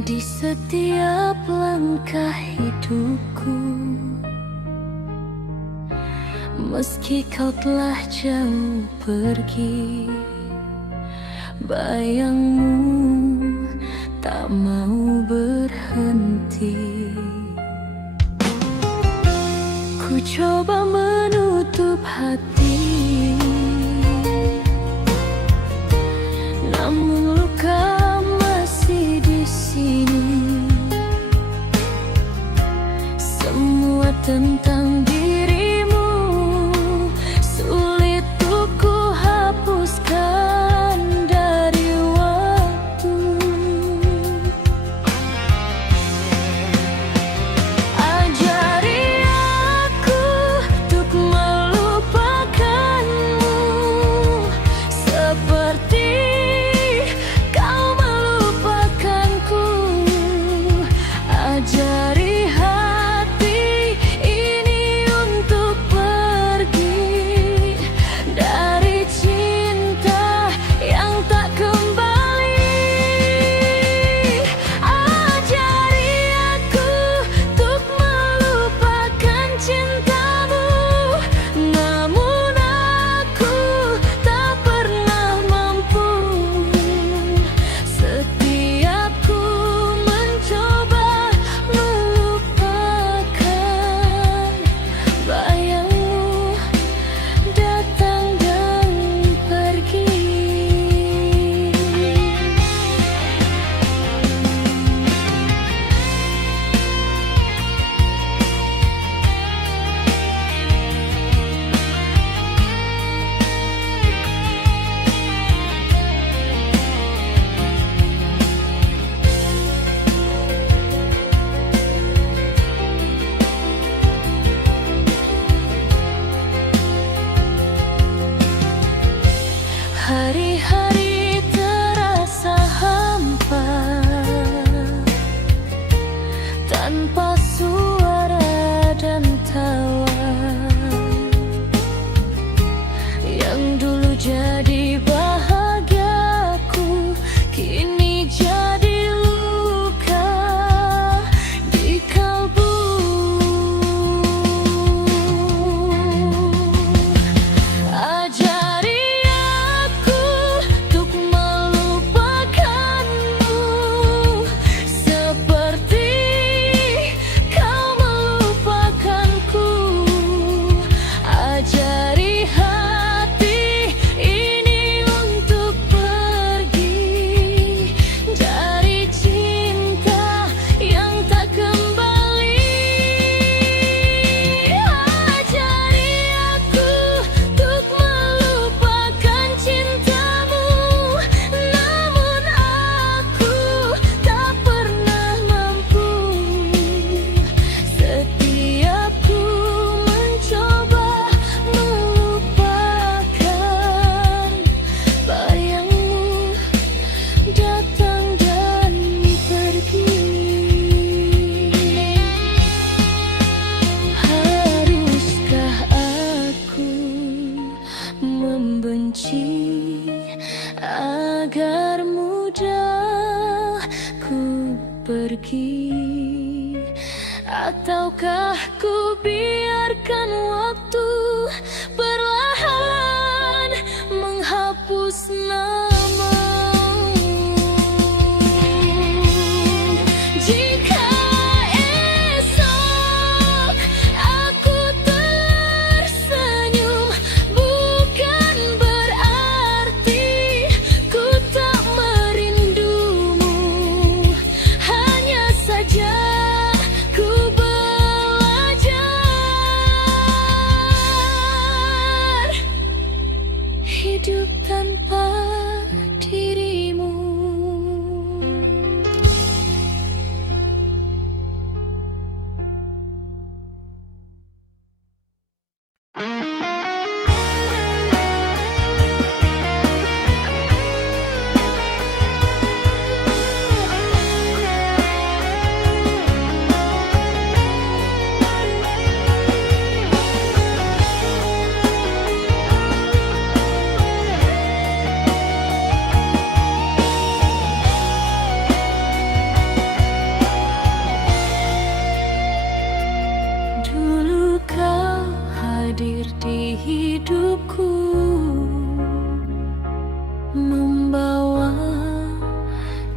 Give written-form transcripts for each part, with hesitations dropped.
Di setiap langkah hidupku, meski kau telah jauh pergi, bayangmu tak mau berhenti. Ku coba menutup hati, namun luka masih di sini. Semua tentang dirimu sulit untuk ku hapuskan dari waktu. Ajari aku untuk melupakanmu seperti kau melupakanku. Ajari hati ini untuk pergi dari cinta yang tak kembali. Ajari aku untuk melupakan cintamu, namun aku tak pernah mampu. Setiap ku mencoba melupakan, bayangmu datang dan pergi. Hari-hari terasa hampa, tanpa suara dan tawa. Yang dulu jadi bahagiaku kini jadi luka di kalbu. Ajari aku untuk melupakanmu seperti kau melupakanku. Ajari hati ini untuk pergi dari cinta yang tak kembali. Ajari aku untuk melupakan cintamu, namun aku tak pernah mampu. Setiap ku mencoba melupakan, bayangmu datang dan pergi. Haruskah aku membenci agar mudah ku pergi? Ataukah ku biarkan waktu perlahan menghapus namamu? Jika esok aku tersenyum, bukan berarti ku tak merindumu. Hanya saja ku belajar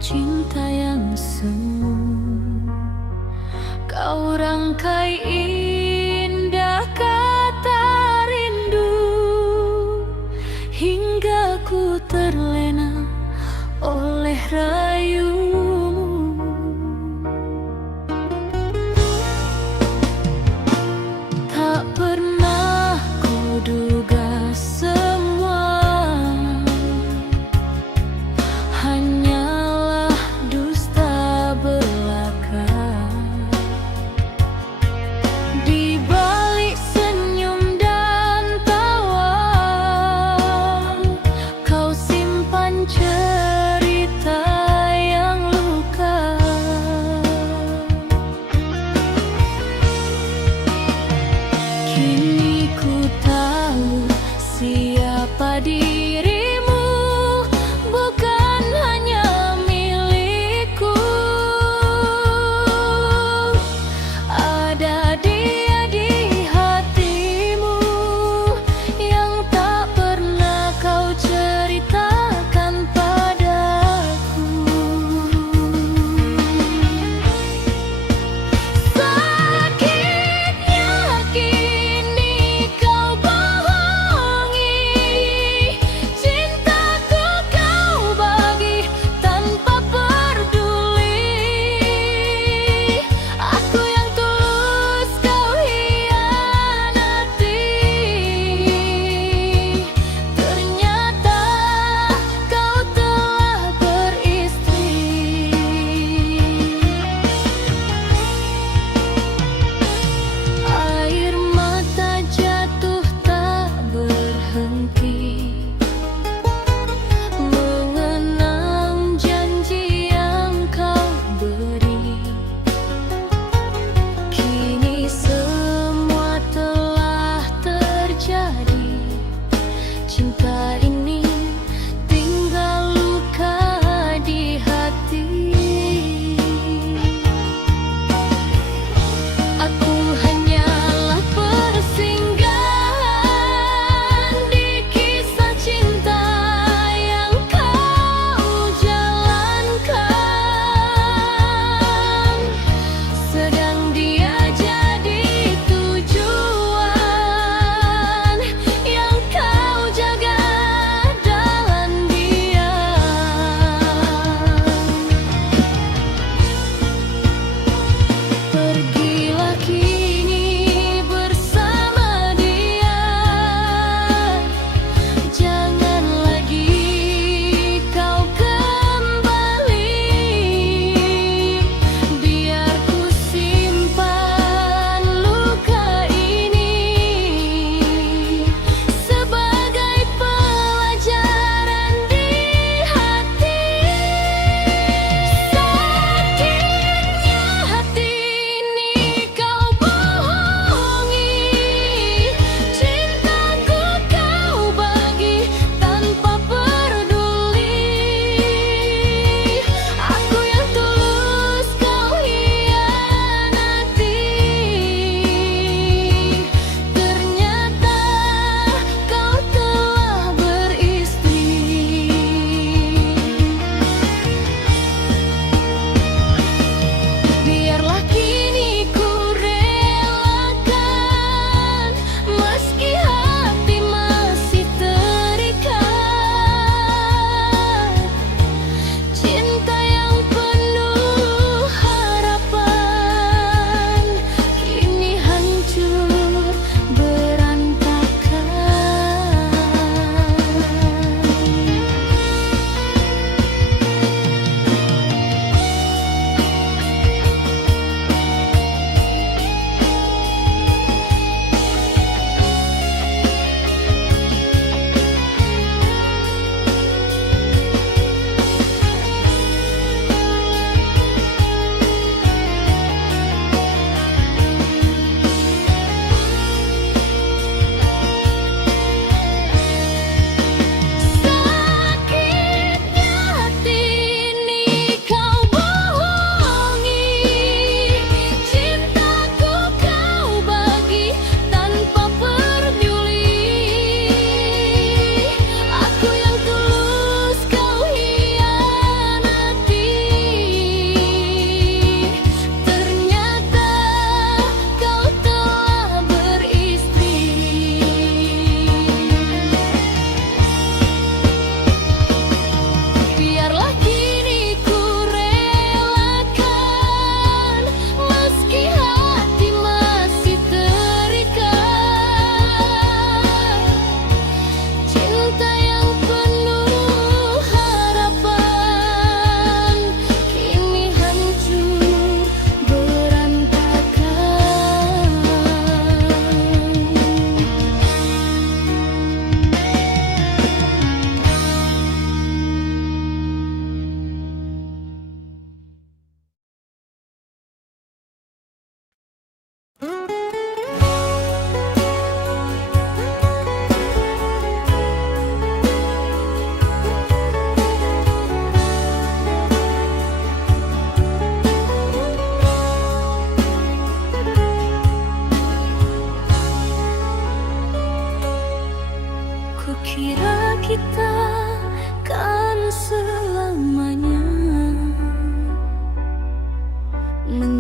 cinta yang semu. Kau rangkai indah kata rindu, hingga ku terlena oleh rayumu. Tak pernah kuduga semua hanyalah dusta belaka. Di balik senyum dan tawa, kau simpan cerita yang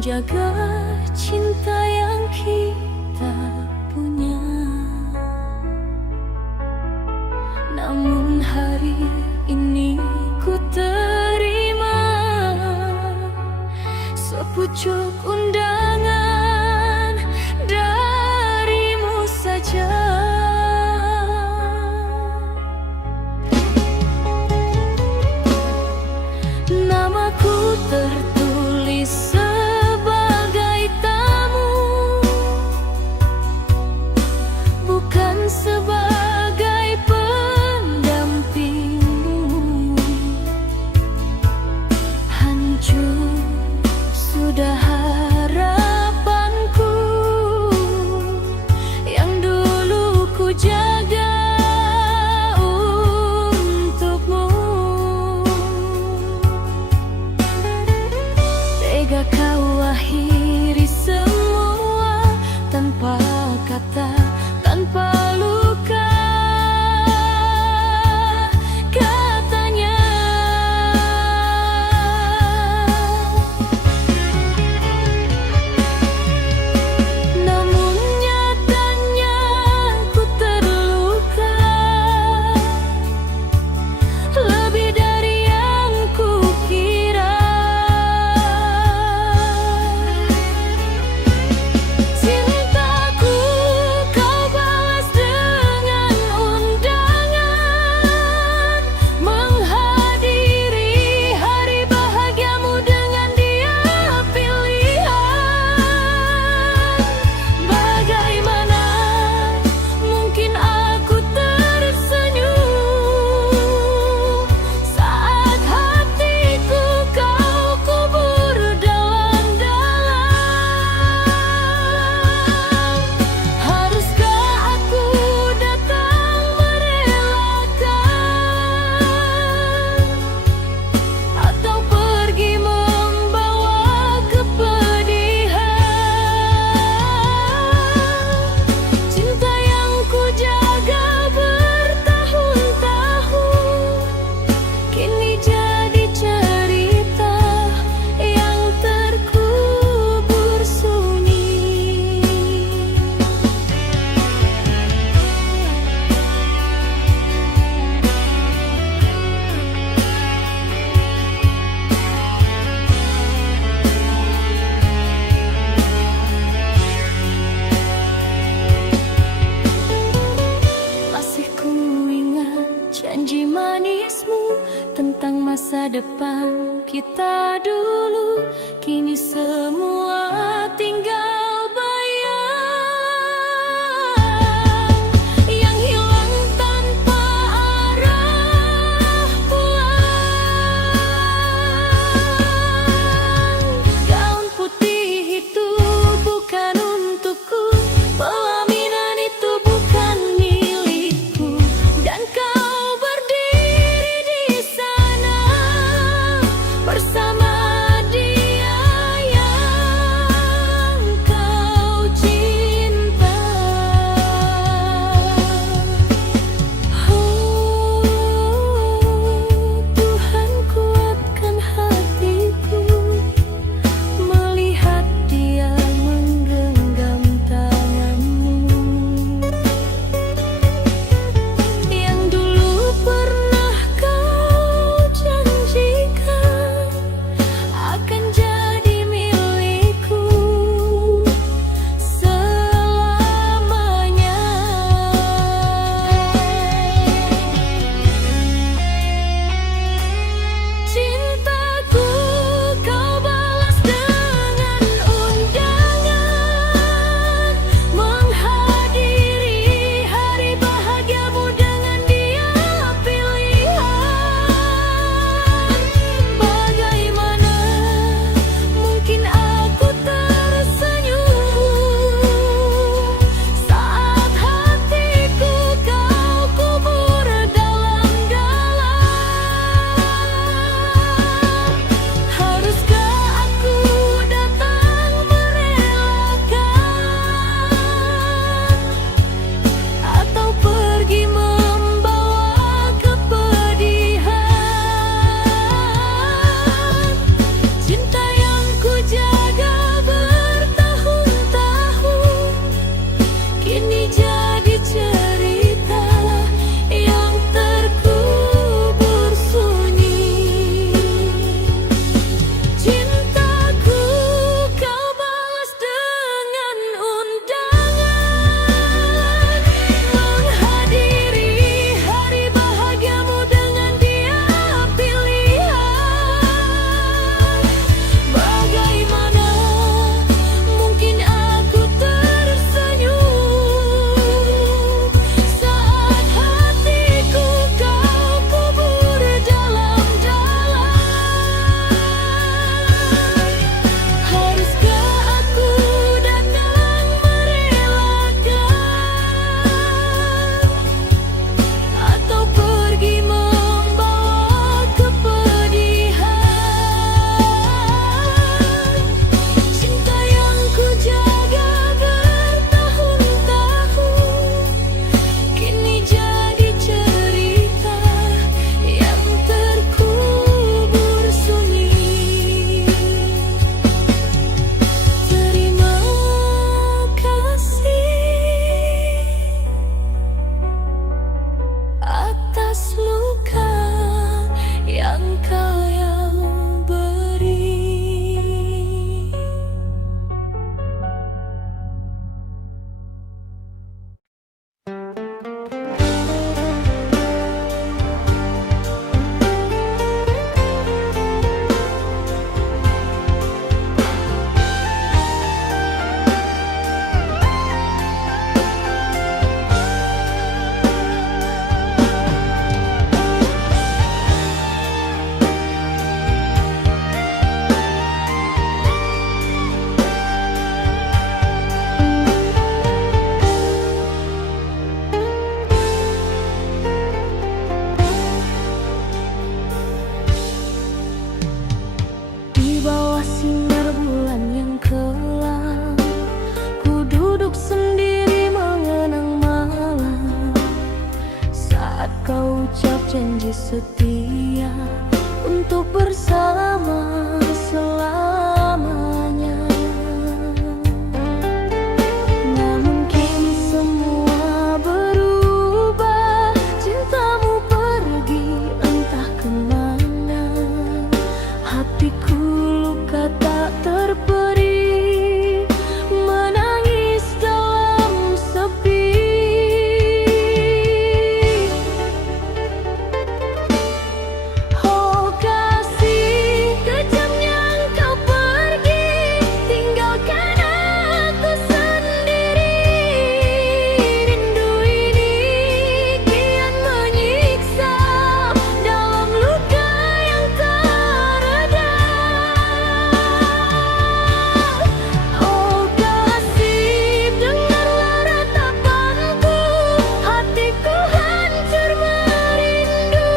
menjaga cinta yang kita punya. Namun hari ini ku terima sepucuk undangan darimu saja. Namaku tertulis sebagai tamu, bukan sebagai pendampingmu. Hancur sudah harapanku yang dulu ku jaga untukmu. Tega kau akhiri semua tanpa kata, tanpa luka. Katanya namun nyatanya ku terluka lebih dari yang ku kira. Cintaku kau balas dengan undangan menghadiri hari bahagiamu dengan dia pilihan. Bagaimana mungkin aku tersenyum saat hatiku kau kubur dalam-dalam? Haruskah aku datang merelakan atau pergi membawa kepedihan? Cinta yang ku jaga bertahun-tahun kini jadi cerita yang terkubur sunyi. Masih ku ingat janji manismu tentang masa depan kita dulu. Kini semua tinggal bayang yang hilang tanpa arah pulang. Gaun putih itu bukan untukku, pelaminan itu bukan milikku, dan kau berdiri di sana bersama dia yang kau cinta. Oh, Tuhan kuatkan hatiku melihat dia menggenggam tanganmu yang dulu pernah kau janjikan. janji setia untuk bersama selamanya. Namun kini semua berubah, cintamu pergi entah kemana. Hatiku luka tak terperi, menangis dalam sepi. Oh kasih, kejamnya engkau pergi, tinggalkan aku sendiri. Rindu ini kian menyiksa dalam luka yang tak reda. Oh kasih, dengarlah ratapanku, hatiku hancur merindu.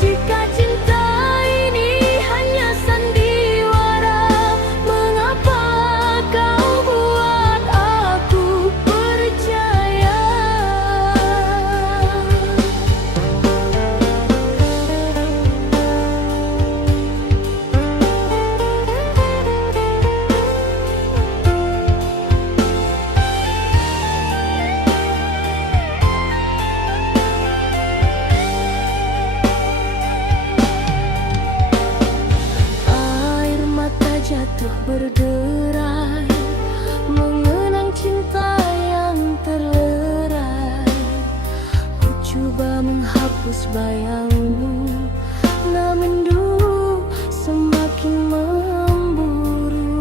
Jika cinta ini hanya sandiwara, mengapa kau buat aku percaya? Air mata jatuh berderai, mengenang cinta yang terlerai. Ku coba menghapus bayangmu, namun rindu semakin memburu.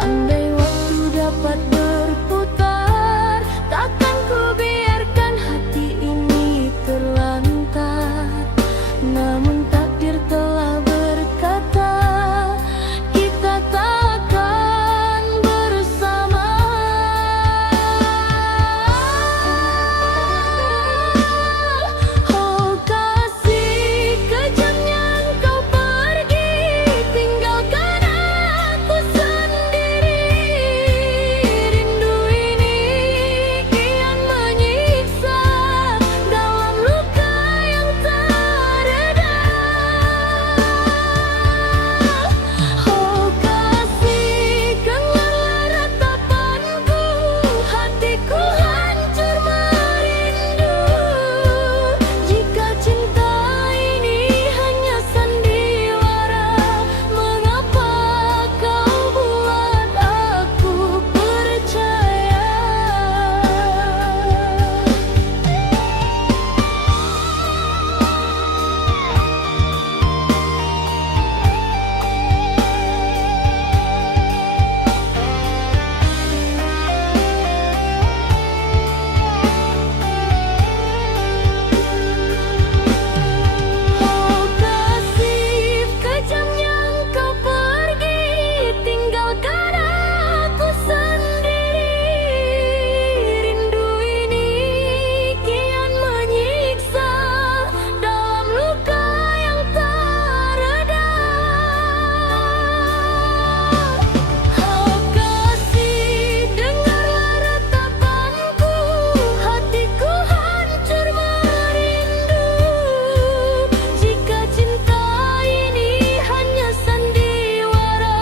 Andai waktu dapat berputar, takkan ku biarkan hati ini terlantar. Namun takdir telah berkata, kita takkan bersama. Oh kasih, kejamnya engkau pergi, tinggalkan aku sendiri. Rindu ini kian menyiksa dalam luka yang tak reda. Oh kasih, dengarlah ratapanku, hatiku hancur merindu. Jika cinta ini hanya sandiwara, mengapa kau buat aku percaya? Oh kasih, kejamnya engkau pergi, tinggalkan aku sendiri. Rindu ini kian menyiksa dalam luka yang tak reda. Oh kasih, dengarlah ratapanku, hatiku hancur merindu. Jika cinta ini hanya sandiwara,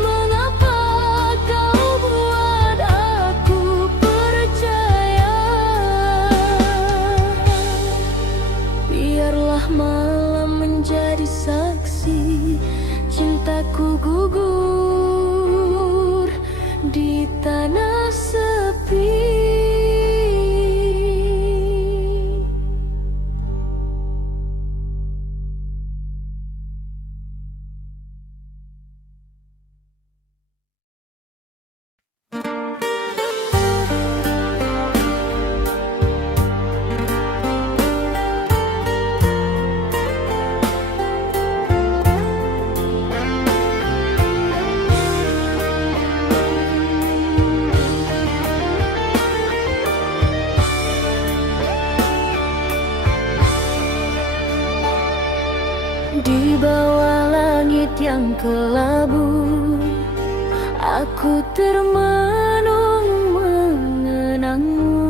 mengapa kau buat aku percaya? Biarlah malam menjadi saksi, cintaku gugur di tanah sepi. Di bawah langit yang kelabu, aku termenung mengenangmu.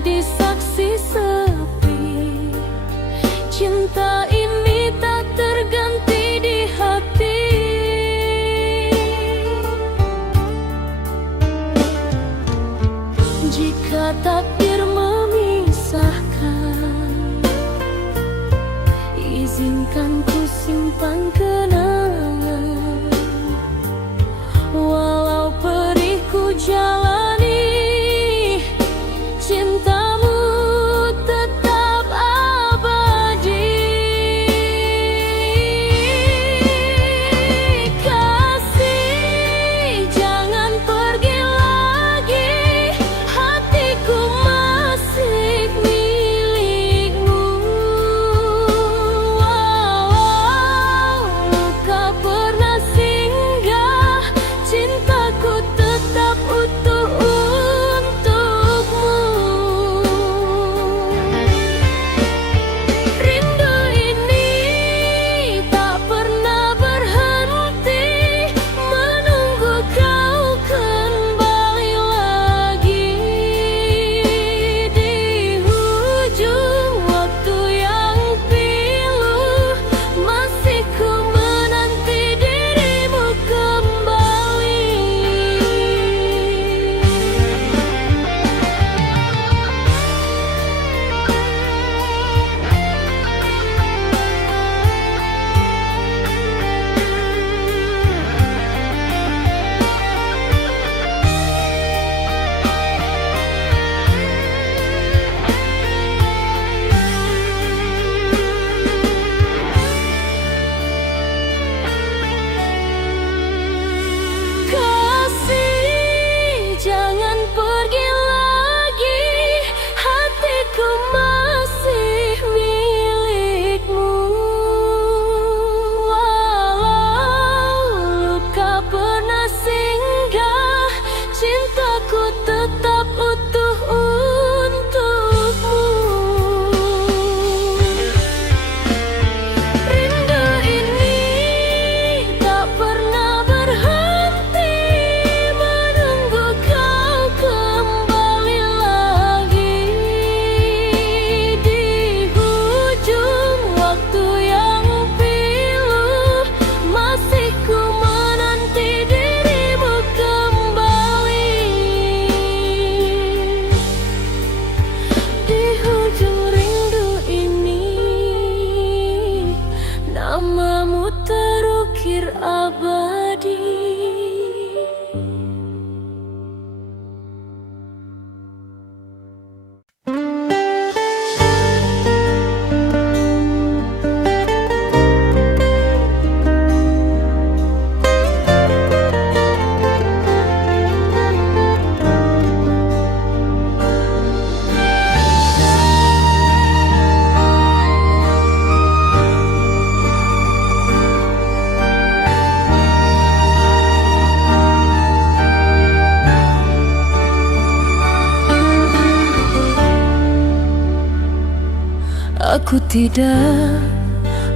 menjadi saksi sepi. Cinta ini tak terganti di hati. Jika takdir memisahkan, izinkan ku simpan kenangan. Walau perih ku jalani, cintamu tetap abadi. Kasih, jangan pergi lagi, hatiku masih milikmu. Walau luka pernah singgah, cintaku tetap utuh untukmu. Rindu ini tak pernah berhenti, menunggu kau kembali lagi. Di ujung waktu yang pilu, masih ku menanti dirimu kembali. Kasih, jangan pergi lagi, hatiku masih milikmu. Walau luka pernah singgah, cintaku tetap utuh untukmu. Rindu ini tak pernah berhenti, menunggu kau kembali lagi. Di ujung waktu yang pilu, masih ku menanti dirimu kembali. Di ujung rindu ini, namamu terukir abadi. Aku tidak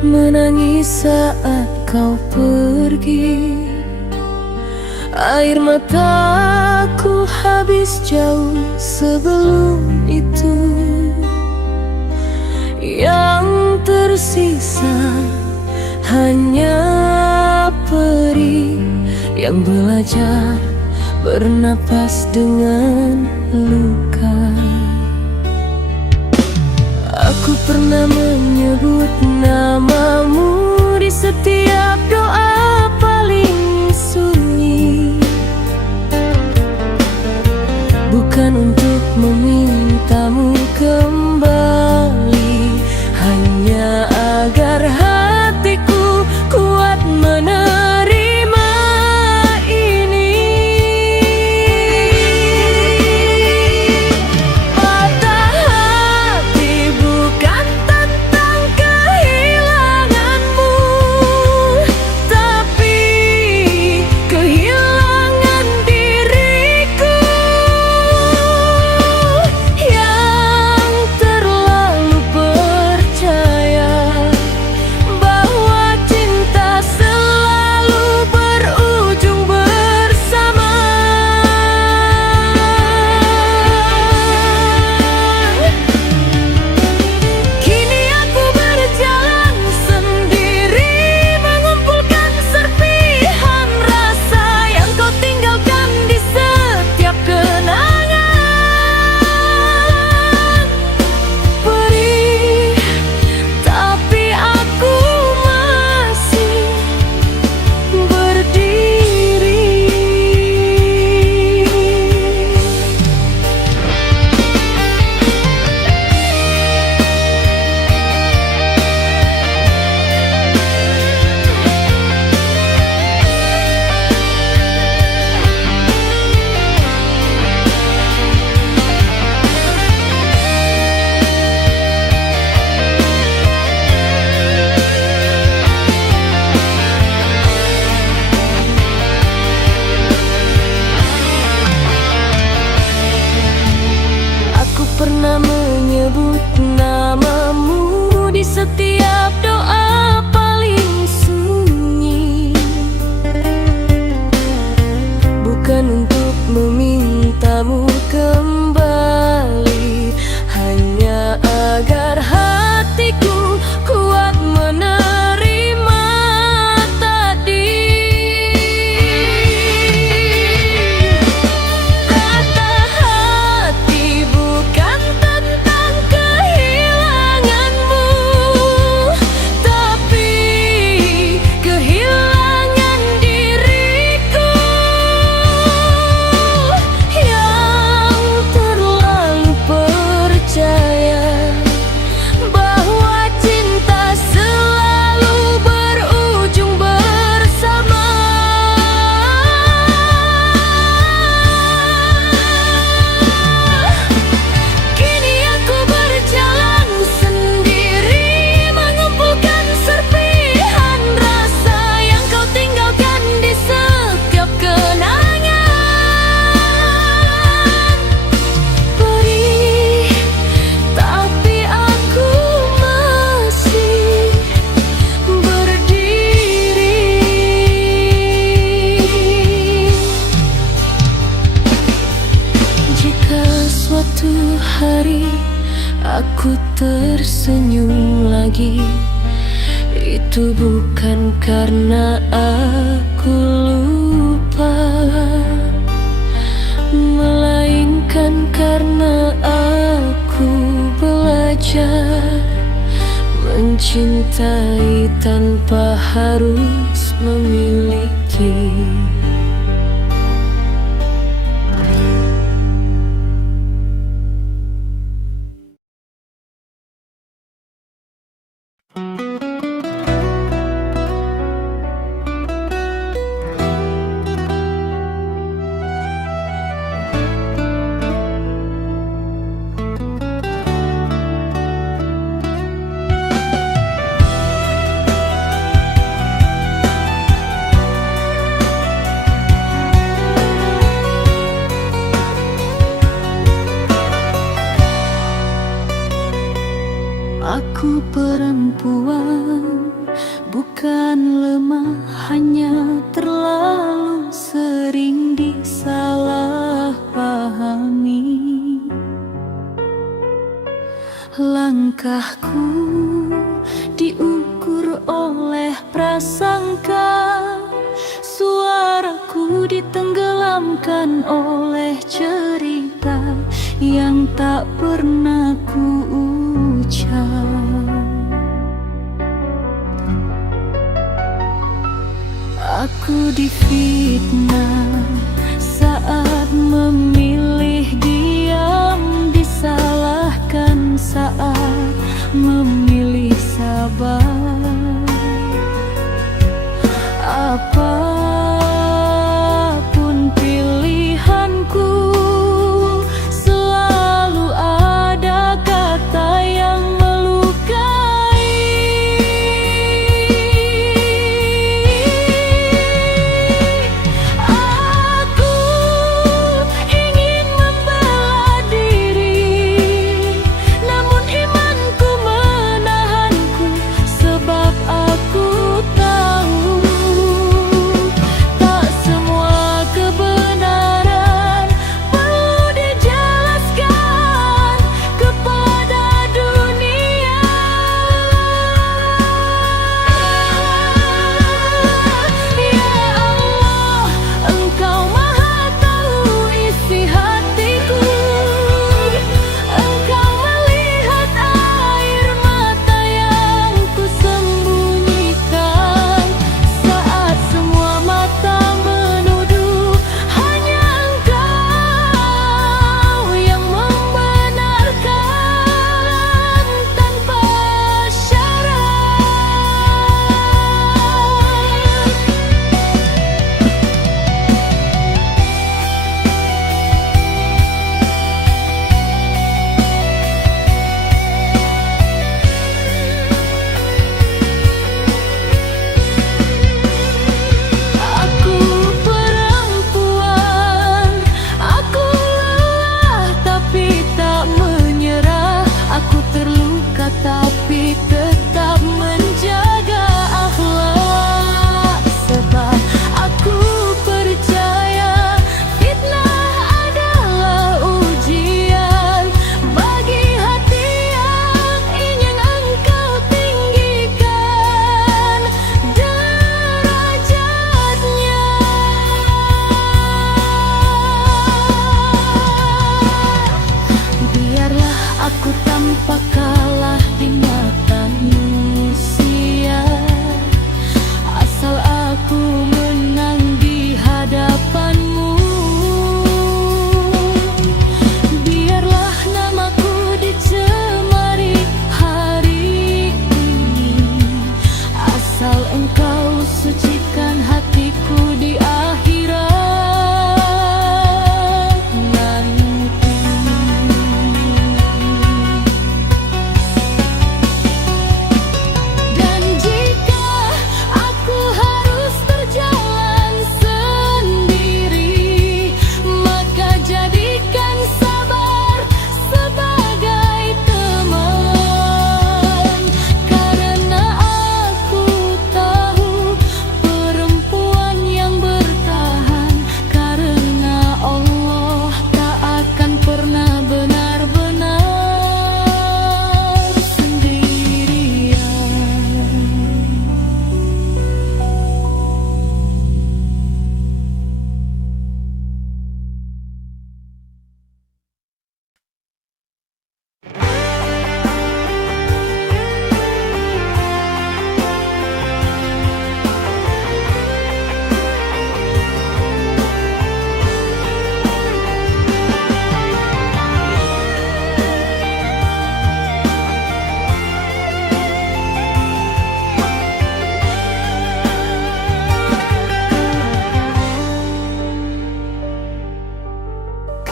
menangis saat kau pergi. Air mataku habis jauh sebelum itu. Yang tersisa hanya perih yang belajar bernapas dengan luka. Aku pernah menyebut namamu di setiap doa paling sunyi, bukan untuk memintamu kembali, hanya agar hatiku kuat menerima ini. Patah hati bukan tentang kehilanganmu, tapi kehilangan diriku yang memintamu kembali, hanya agar hatiku kuat menerima takdir. Kata hati bukan tentang kehilanganmu, tapi kehilangan diriku yang terlalu percaya bahwa cinta selalu berujung bersama. Kini aku berjalan sendiri, mengumpulkan serpihan rasa yang kau tinggalkan di setiap kenangan. Perih, tapi aku masih berdiri. Jika suatu hari aku tersenyum lagi, itu bukan karena aku lupa, melainkan karena aku belajar mencintai tanpa harus memiliki. Aku perempuan, bukan lemah, hanya terlalu sering disalahpahami. Langkahku diukur oleh prasangka, suaraku ditenggelamkan oleh cerita yang tak pernah ku ucap. Aku difitnah saat memilih diam, disalahkan saat memilih sabar. Apapun pilihanku, selalu ada kata yang melukai.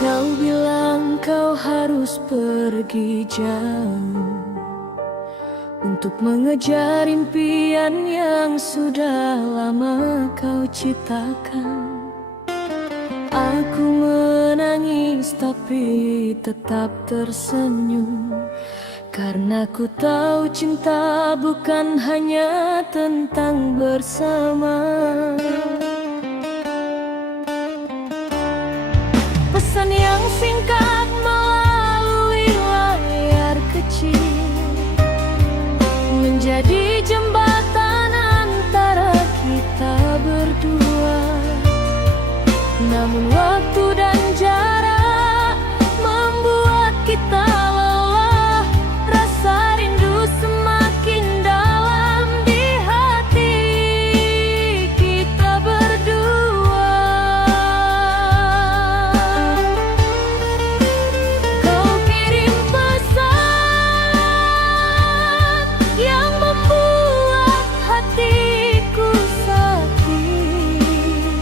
Kau bilang kau harus pergi jauh untuk mengejar impian yang sudah lama kau ciptakan. Aku menangis tapi tetap tersenyum, karena ku tahu cinta bukan hanya tentang bersama. Pesan yang singkat melalui layar kecil menjadi jembatan antara kita berdua. Namun waktu dan jarak membuat kita lelah. Rasa rindu semakin dalam di hati kita berdua. Kau kirim pesan yang membuat hatiku sakit.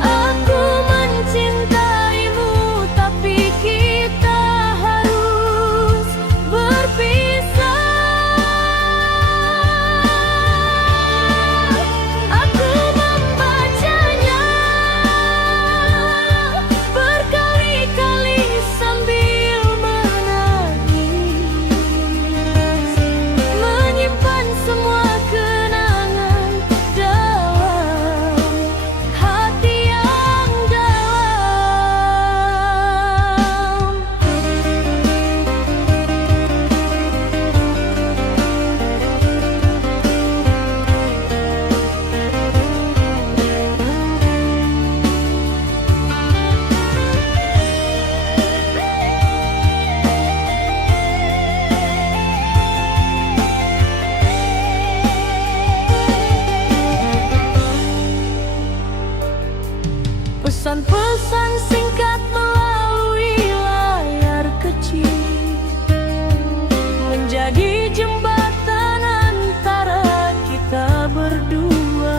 Aku mencintaimu tapi kita harus berpisah. Aku membacanya berkali-kali sambil menangis, menyimpan semua kenangan dalam hati yang dalam. Pesan-pesan singkat melalui layar kecil menjadi jembatan antara kita berdua.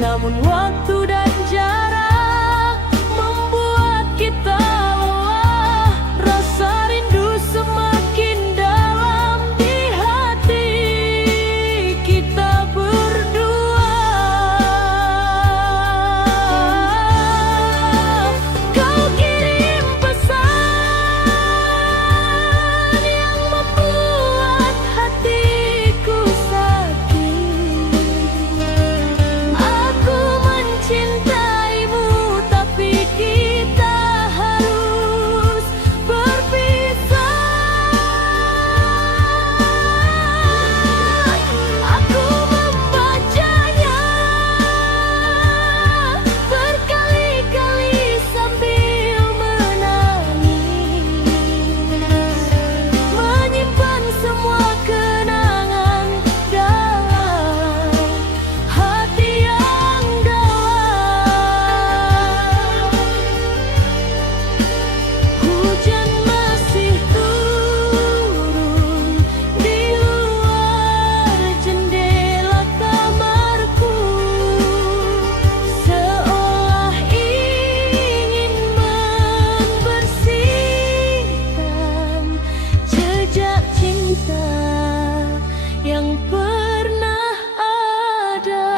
Namun waktu dan jarak membuat kita lelah. Rasa rindu semakin dalam di hati kita berdua. Kau kirim pesan yang membuat hatiku sakit. Aku mencintaimu tapi kita harus berpisah. Aku membacanya berkali-kali sambil menangis, menyimpan semua kenangan dalam hati yang dalam. Hujan masih turun di luar jendela kamarku, seolah ingin membersihkan jejak cinta yang pernah ada.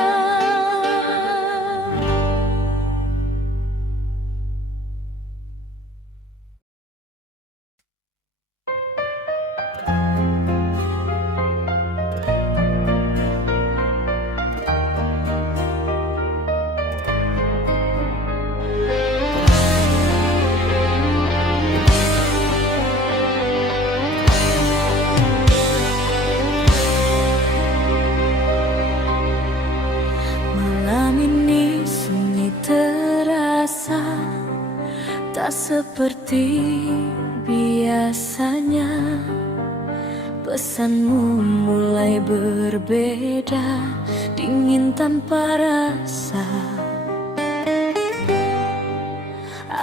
Malam ini sunyi terasa, tak seperti biasanya. Pesanmu mulai berbeda, dingin tanpa rasa.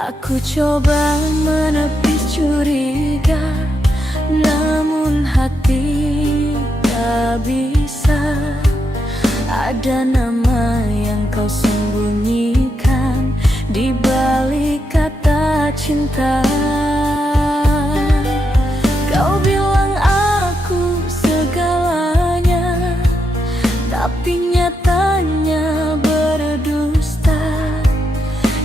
Aku coba menepis curiga, namun hati tak bisa. Ada nama yang kau sembunyikan di balik kata cinta. Kau bilang aku segalanya, tapi nyatanya berdusta.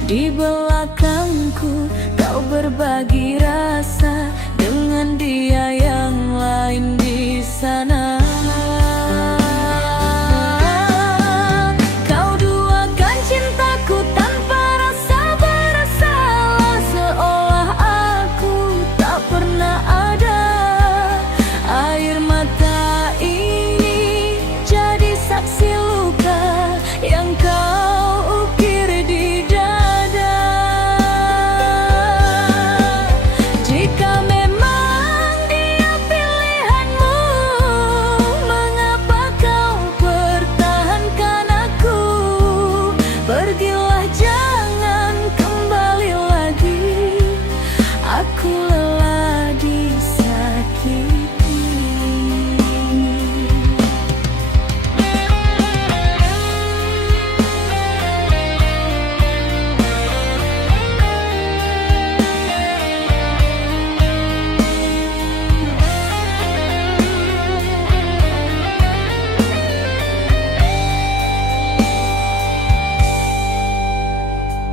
Di belakangku kau berbagi rasa dengan dia yang lain di sana. Kau duakan cintaku tanpa rasa bersalah, seolah aku tak pernah ada. Air mata ini jadi saksi luka yang kau ukir di dada. Jika memang dia pilihanmu, mengapa kau pertahankan aku? Pergilah, jangan kembali lagi. Aku lelah disakiti.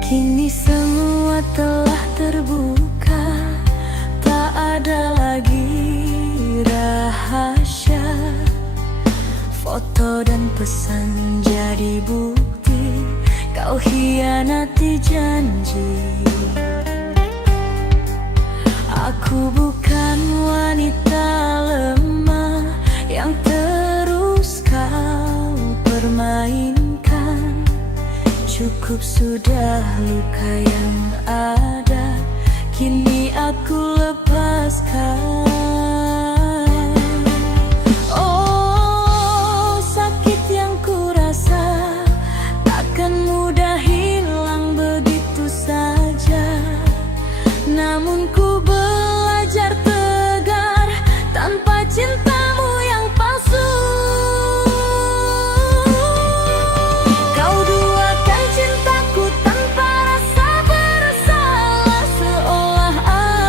Kini semua telah terbuka, tak ada lagi rahasia. Foto dan pesan jadi bukti kau hianati janji. Aku bukan wanita lemah yang terus kau permainkan. Cukup sudah luka yang ada, kini aku lepaskan. Oh, sakit yang kurasa takkan mudah hilang begitu saja. Namun ku belajar tegar tanpa cintamu yang palsu. Kau duakan cintaku tanpa rasa bersalah, seolah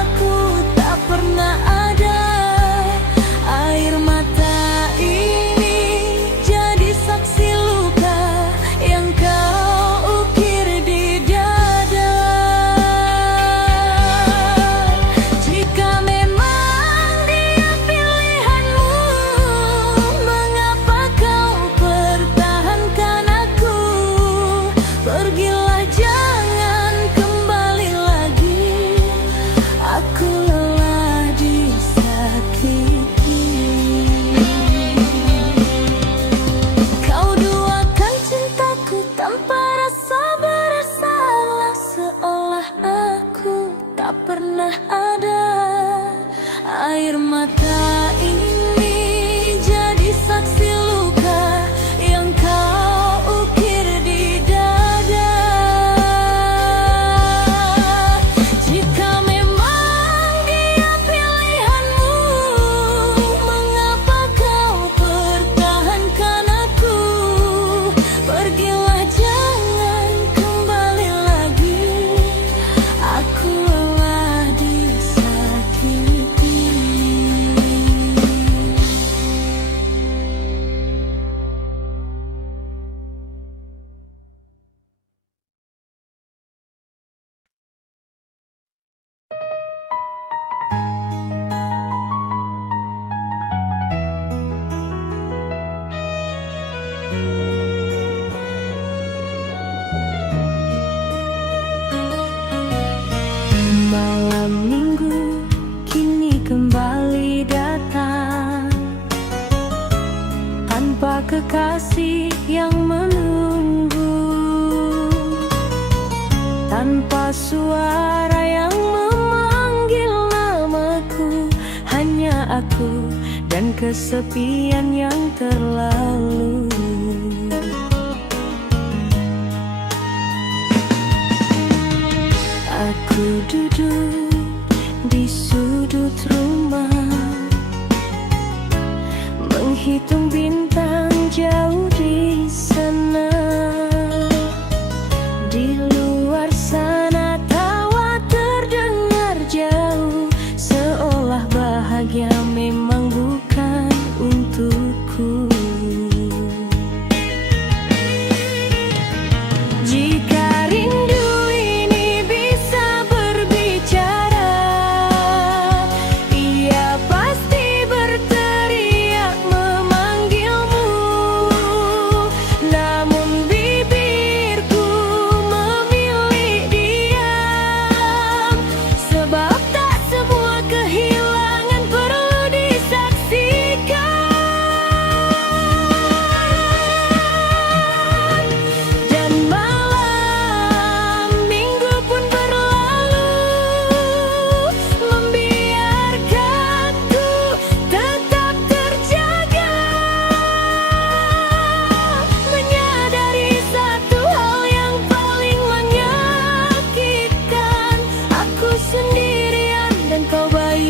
aku tak pernah ada. Air mata ini jadi saksi luka yang kau ukir di dada. Jika memang dia pilihanmu, mengapa kau pertahankan aku? Pergilah, jangan kembali lagi. Aku lelah disakiti. Kau duakan cintaku tanpa rasa bersalah, seolah aku tak pernah ada. Air mata ini jadi saksi luka yang kau ukir di dada. Jika memang dia pilihanmu, mengapa kau pertahankan aku? Pergilah, jangan kembali lagi. Aku lelah disakiti. Malam minggu kini kembali datang, tanpa kekasih yang menunggu, tanpa suara yang memanggil namaku. Hanya aku dan kesepian yang terlalu. Aku duduk di sudut rumah, menghitung bintang jauh di sana. Di luar sana tawa terdengar.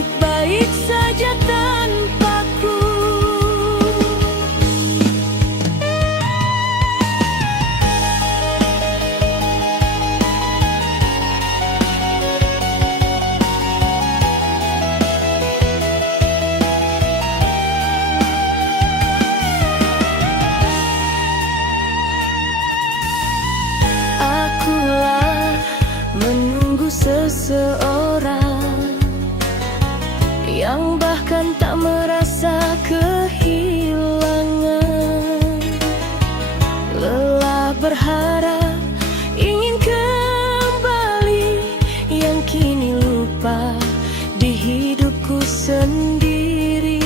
baik-baik saja tanpaku. Akulah menunggu seseorang yang bahkan tak merasa kehilangan. Lelah berharap ingin kembali, yang kini lupa di hidupku sendiri.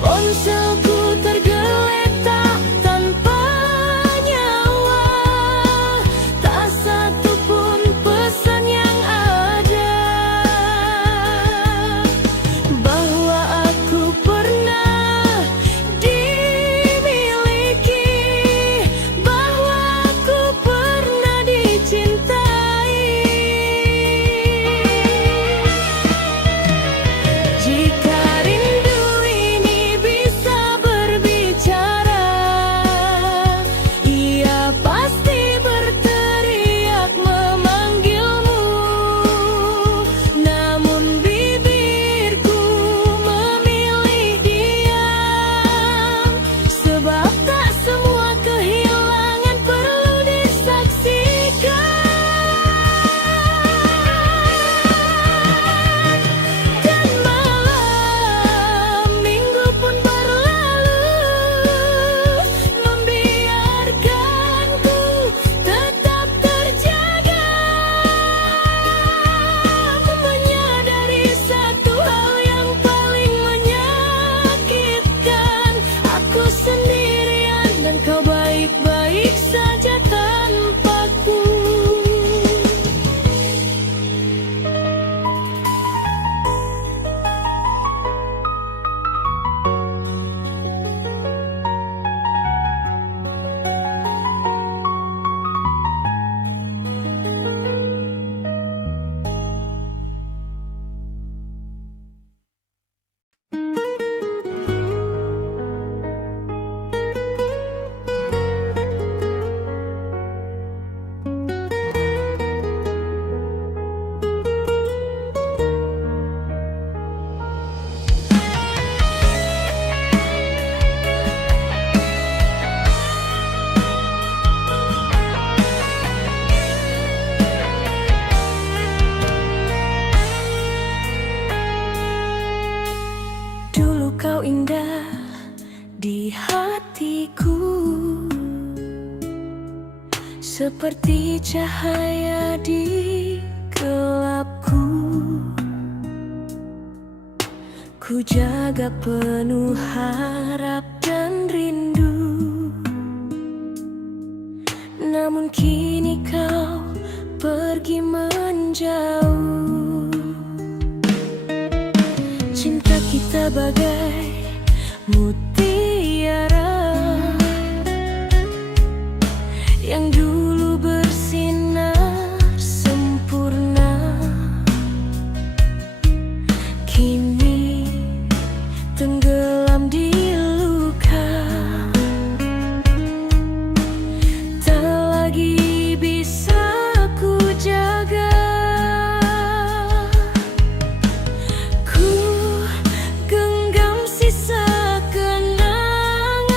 Ponselku tergeletak tanpa nyawa, tak satu pun pesan yang ada bahwa aku pernah dimiliki, bahwa aku pernah dicintai. Jika rindu ini bisa berbicara, ia pasti berteriak memanggilmu. Namun bibirku memilih diam, sebab tak semua kehilangan perlu disaksikan. Dan malam minggu pun berlalu, membiarkanku tetap terjaga, menyadari satu hal yang paling menyakitkan. Aku sendirian dan kau baik-baik saja tanpaku. Dulu kau indah di hatiku, seperti cahaya di gelapku. Ku jaga penuh harap dan rindu, namun kini kau pergi menjauh. Cinta kita bagai mutiara yang dulu bersinar sempurna, kini tenggelam di luka. Tak lagi bisa ku jaga. Ku genggam sisa kenangan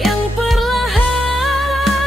yang perlahan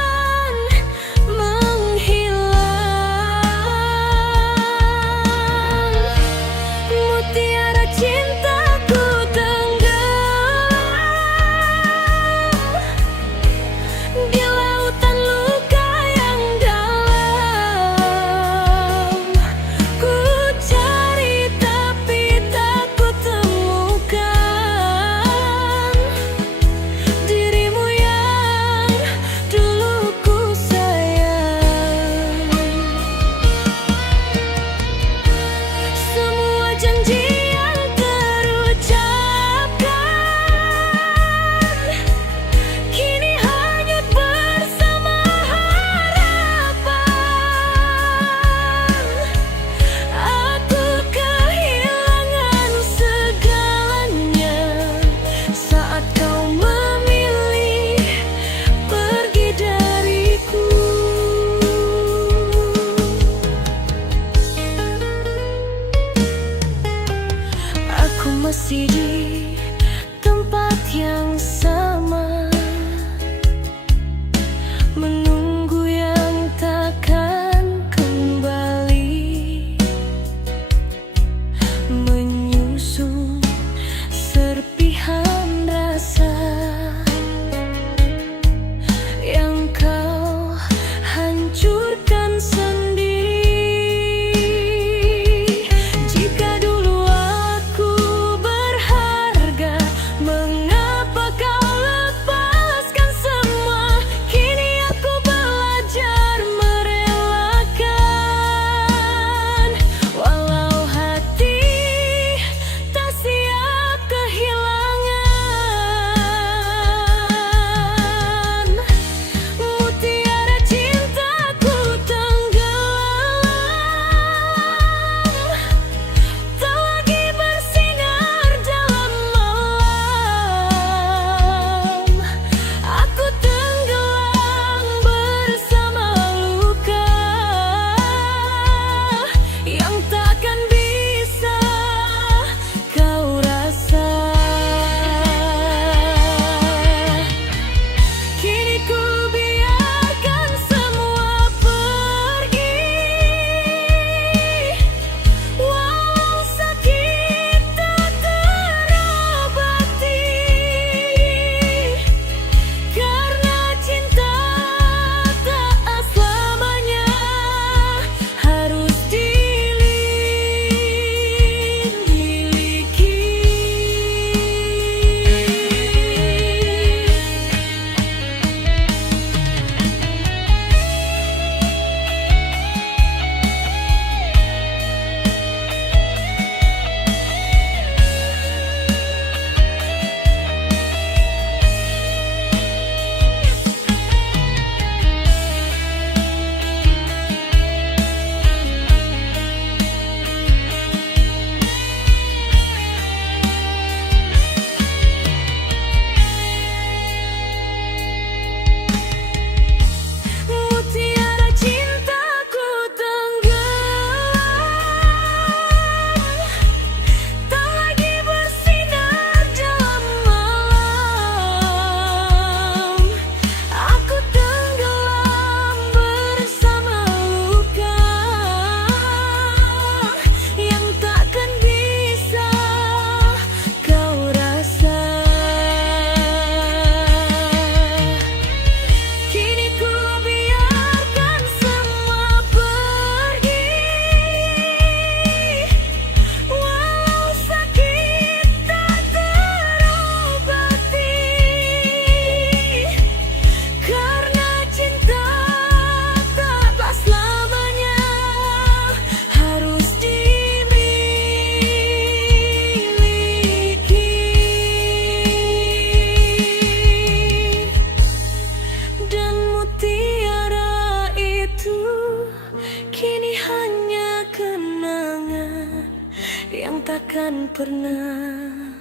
takkan pernah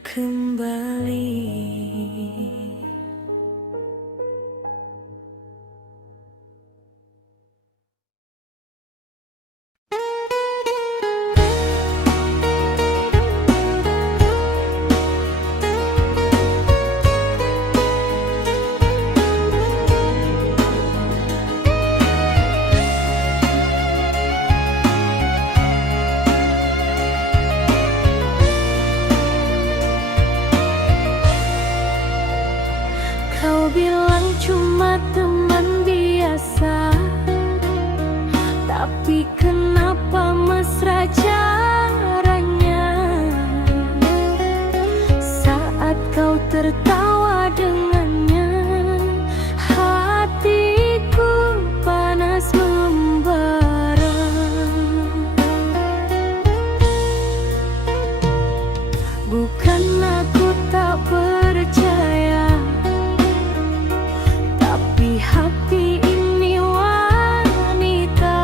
kembali. Kau bilang cuma teman biasa, tapi kenapa mesra caranya saat kau tertawa dengannya. Hatiku panas membara. Bukan aku tak percaya, hati ini wanita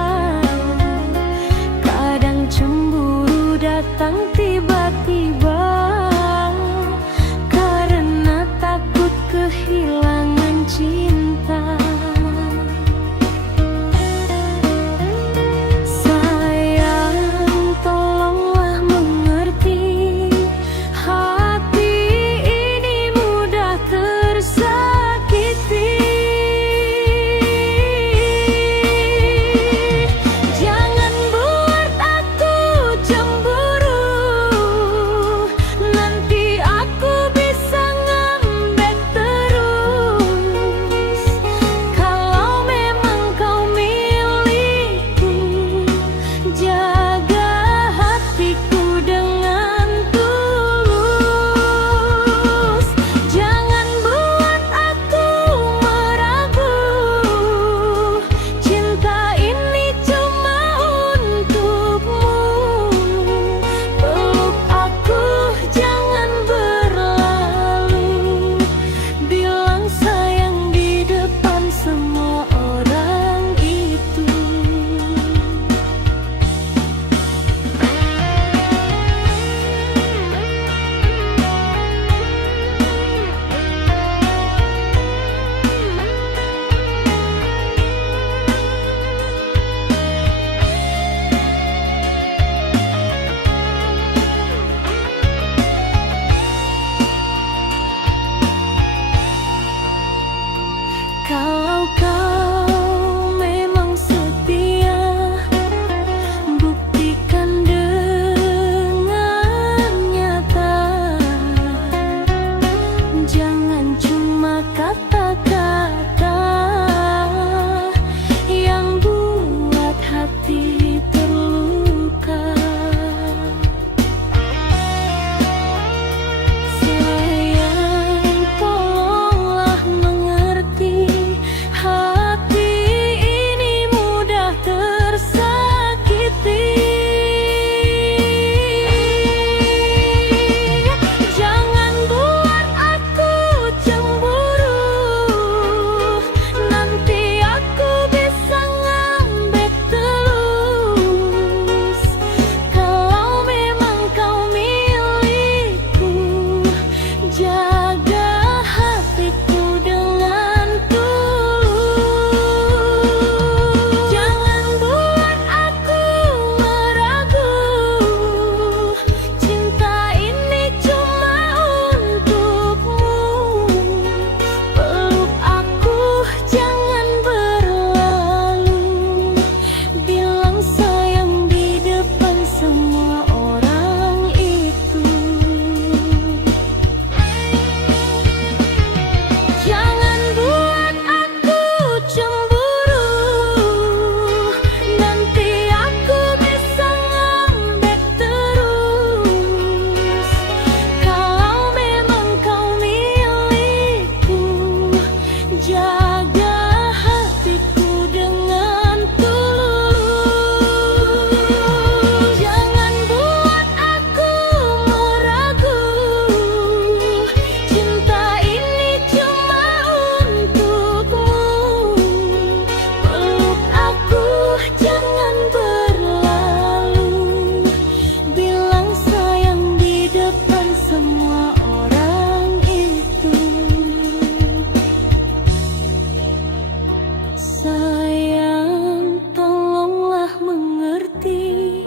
Sayang, tolonglah mengerti,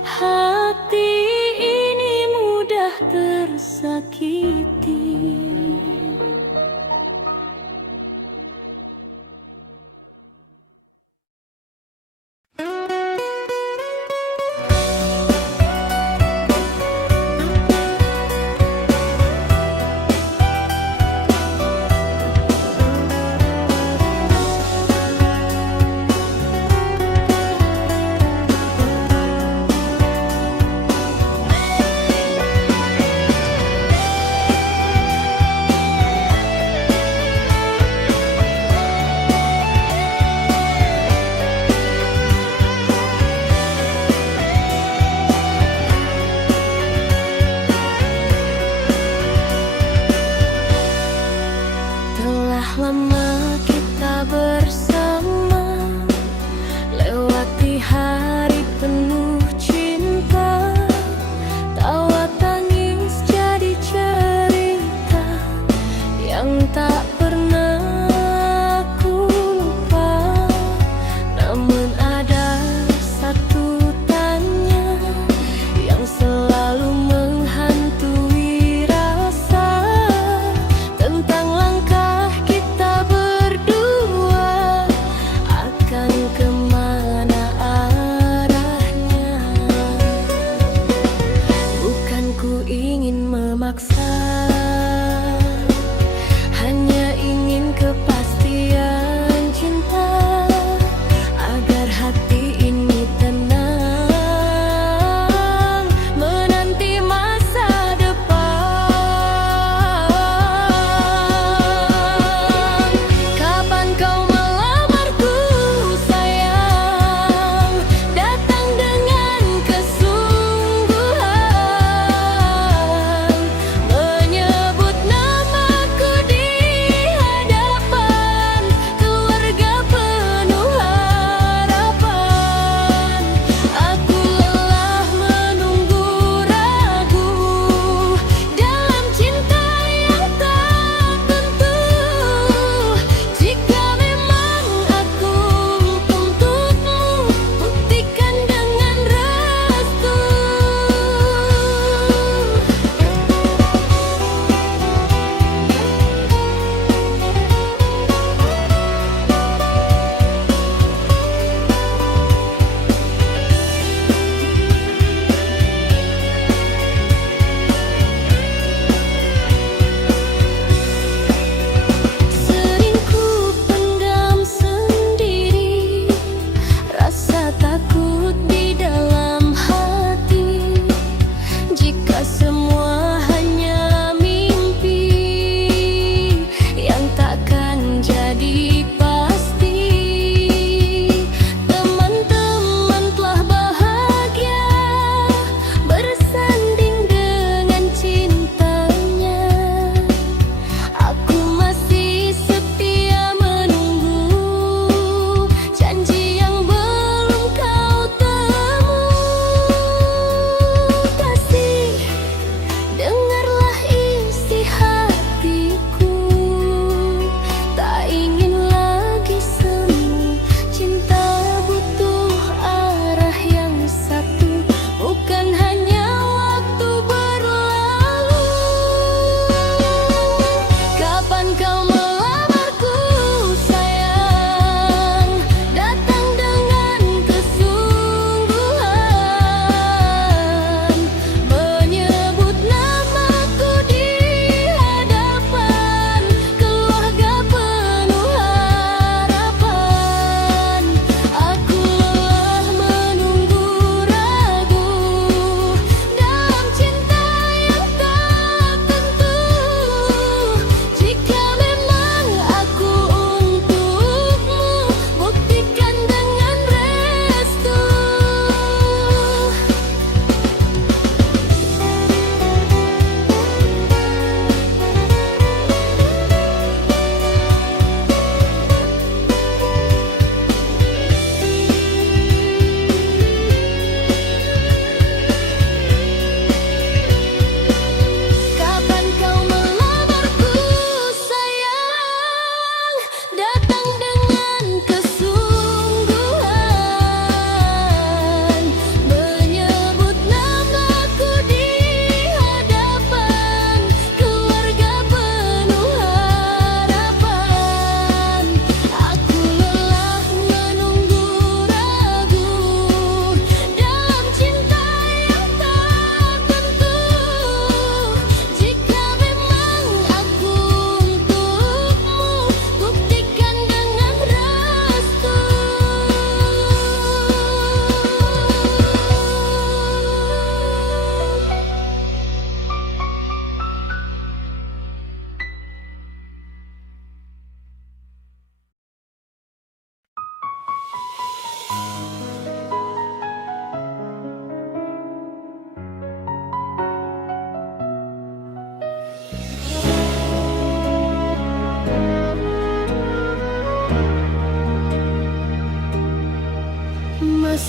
hati ini mudah tersakiti.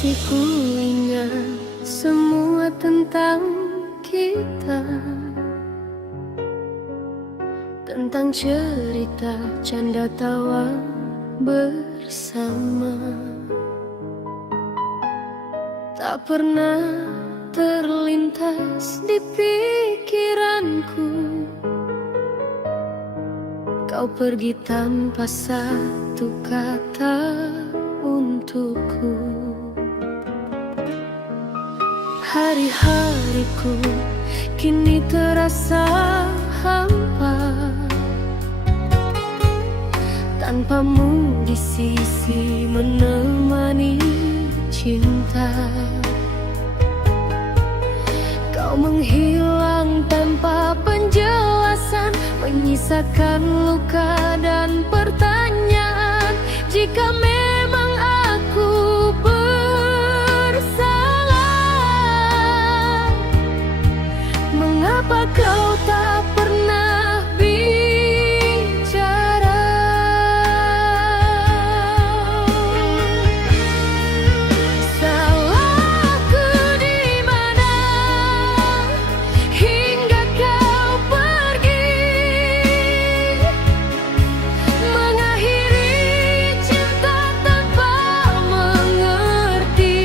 Masih ku ingat semua tentang kita, tentang cerita canda tawa bersama. Tak pernah terlintas di pikiranku kau pergi tanpa satu kata untukku. Hari-hariku kini terasa hampa, tanpamu di sisi menemani cinta. Kau menghilang tanpa penjelasan, menyisakan luka dan pertanyaan. Jika memang aku bersalah, mengapa kau tak pernah bicara? Salahku di mana hingga kau pergi, mengakhiri cinta tanpa mengerti.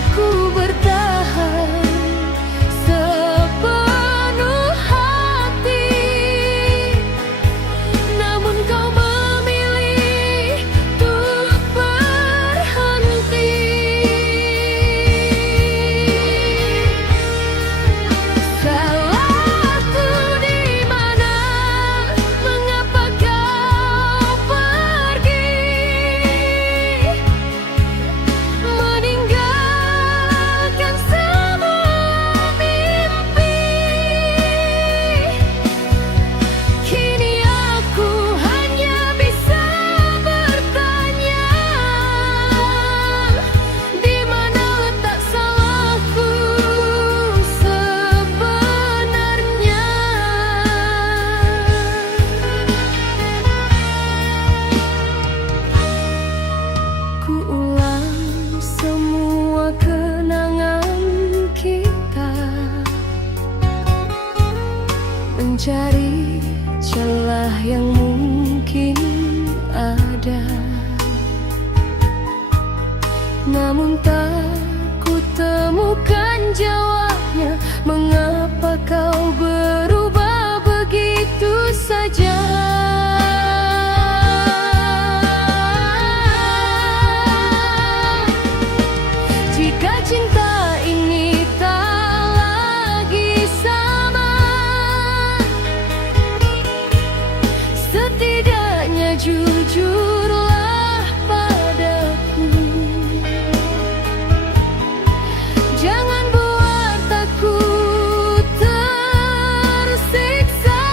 Aku bertahan sepenuh hati, namun kau memilih untuk berhenti. Salahku di mana, mengapa kau pergi, meninggalkan semua mimpi. Kini aku hanya bisa bertanya, di mana letak salahku sebenarnya? Ku ulang semua kenangan kita, mencari celah yang mungkin ada, namun tak ku temukan jawabnya. Mengapa kau berubah begitu saja? Jika cinta ini tak lagi sama, setidaknya jujurlah padaku. Jangan buat aku tersiksa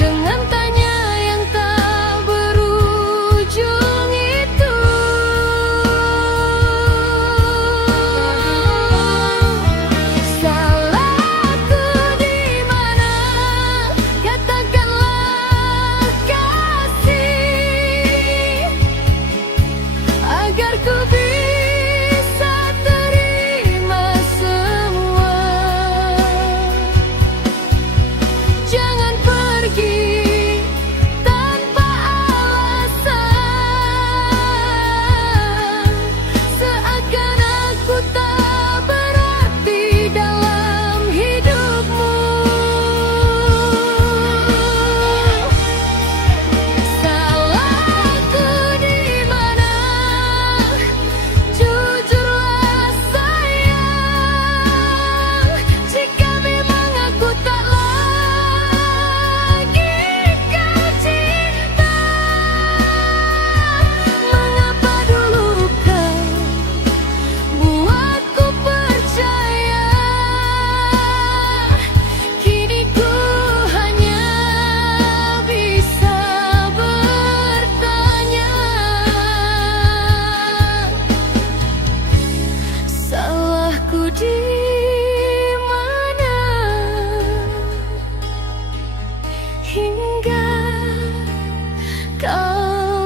dengan tanya yang tak berujung itu. Salahku di mana? Katakanlah kasih, agar ku bisa terima semua. Jangan pergi tanpa alasan, seakan aku tak berarti dalam hidupmu. Salahku di mana? Jujurlah sayang, jika memang aku tak lagi kau cinta, mengapa dulu kau buatku percaya? Kini ku hanya bisa bertanya, salahku di mana hingga kau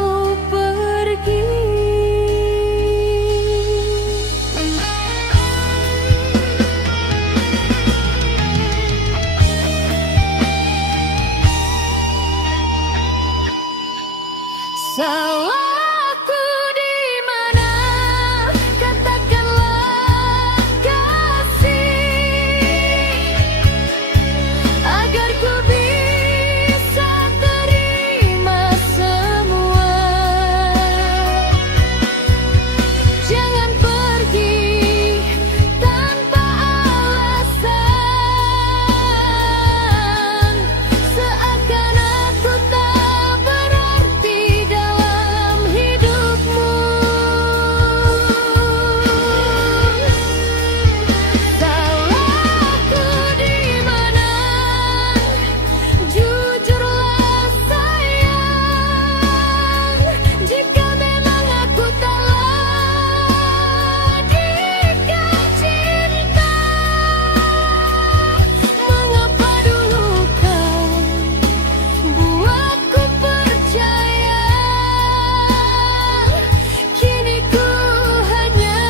Salahku di mana? Katakanlah kasih, agar ku bisa terima semua. Jangan pergi tanpa alasan, seakan aku tak berarti dalam hidupmu. Salahku di mana? Jujurlah sayang, jika memang aku telah diikat cinta. Mengapa dulu kau buatku percaya? Kini ku hanya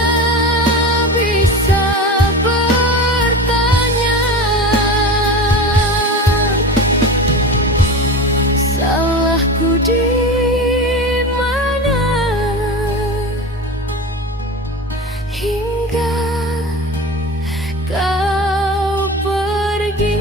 bisa bertanya, salahku di mana hingga kau pergi.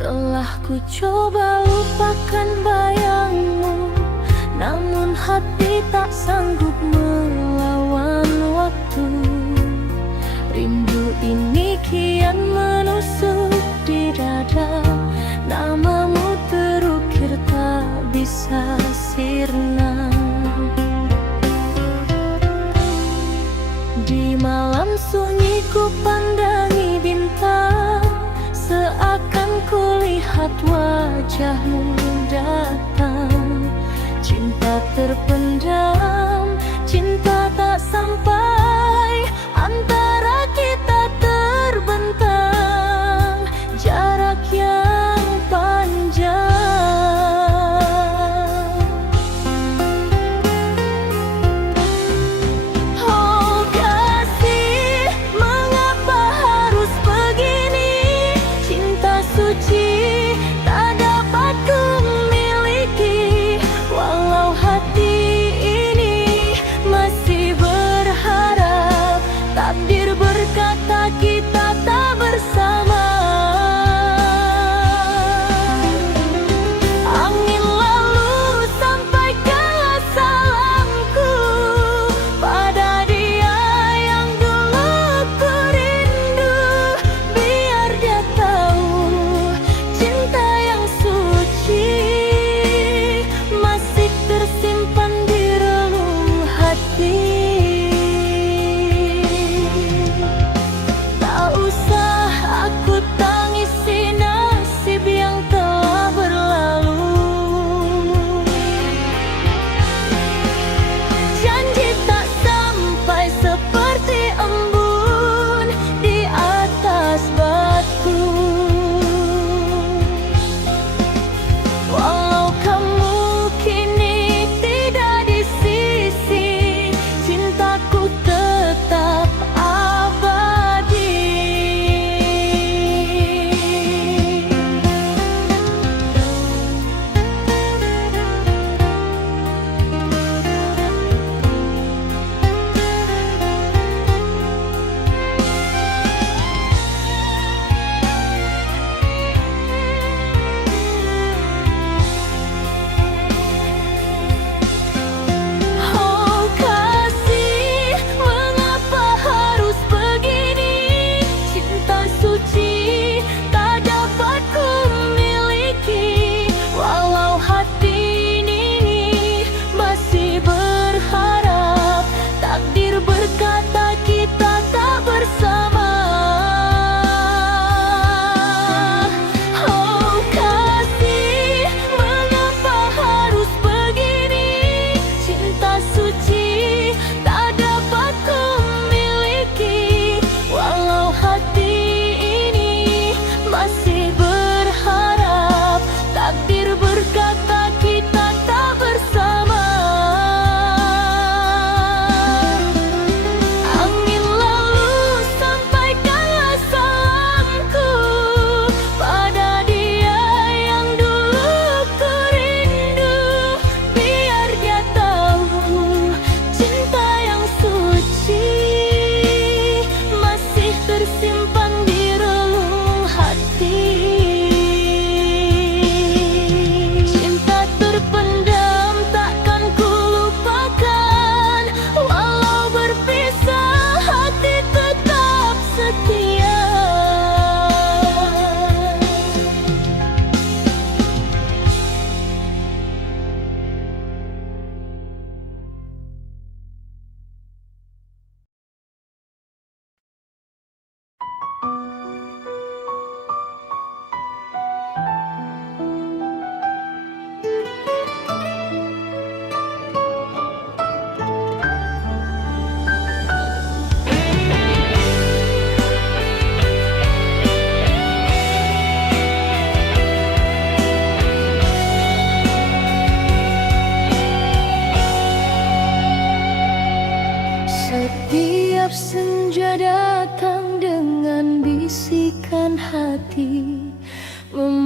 Telah ku coba lupakan bayangmu, namun hati tak sanggup melawan waktu. Rindu ini kian menusuk di dada, namamu terukir tak bisa sirna. Di malam sunyi ku pandangi bintang, seakan kulihat wajahmu datang. Cinta terpendam, cinta tak sampai, antara kita terbentang jarak yang panjang. Oh kasih, mengapa harus begini? Cinta suci tak dapat ku miliki, walau hati ini masih berharap.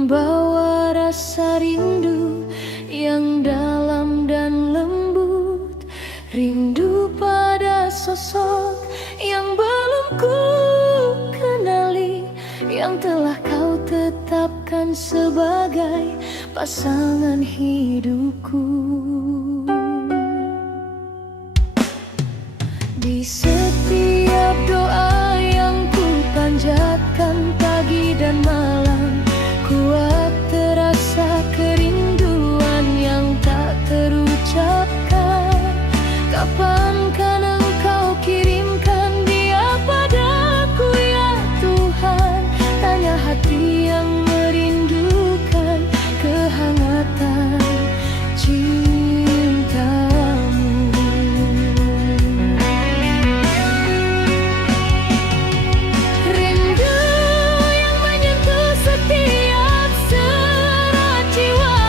membawa rasa rindu yang dalam dan lembut, rindu pada sosok yang belum ku kenali, yang telah kau tetapkan sebagai pasangan hidupku. Di setiap doa yang ku panjatkan pagi dan malam, kuat terasa kerinduan yang tak terucapkan. Kapankah Engkau kirimkan dia padaku ya Tuhan? Tanya hati yang merindukan kehangatan cintamu. Rindu yang menyentuh setiap serat jiwa,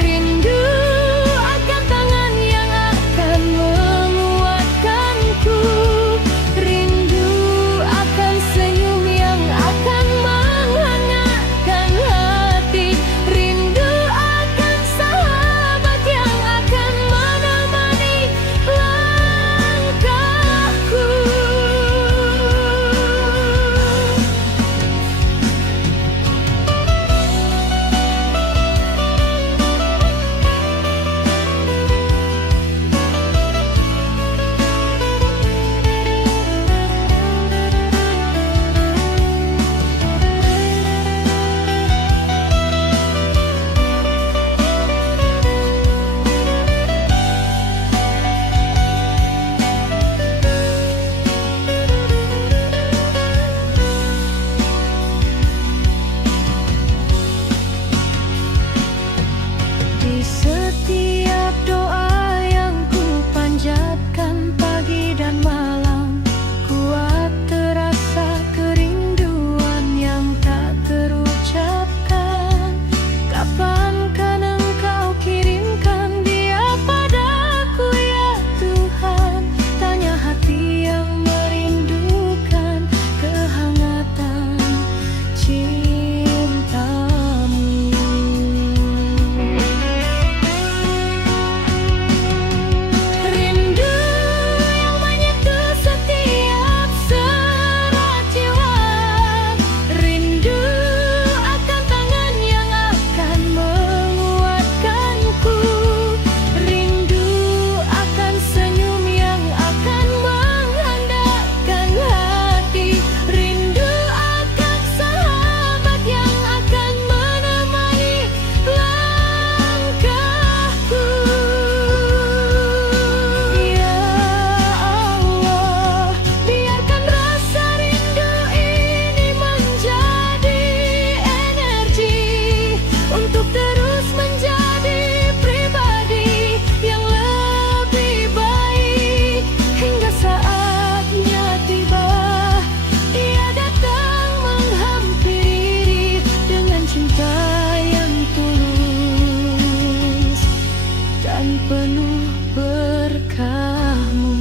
rindu akan tangan yang akan menguatkanku, rindu akan senyum yang akan menghangatkan hati, rindu akan sahabat yang akan menemani langkahku. Di setiap doa yang ku panjatkan pagi dan malam, kuat terasa kerinduan yang tak terucapkan. Kapankah Engkau kirimkan dia padaku ya Tuhan? Tanya hati yang merindukan kehangatan cintamu. Rindu yang menyentuh setiap serat jiwa, rindu akan tangan yang akan menguatkanku, rindu akan senyum yang akan menghangatkan hati, rindu akan sahabat yang akan menemani langkahku. Ya Allah, biarkan rasa rindu ini menjadi energi untuk terus menjadi pribadi yang lebih baik, hingga saatnya tiba ia datang menghampiri dengan cinta yang tulus dan penuh berkahmu.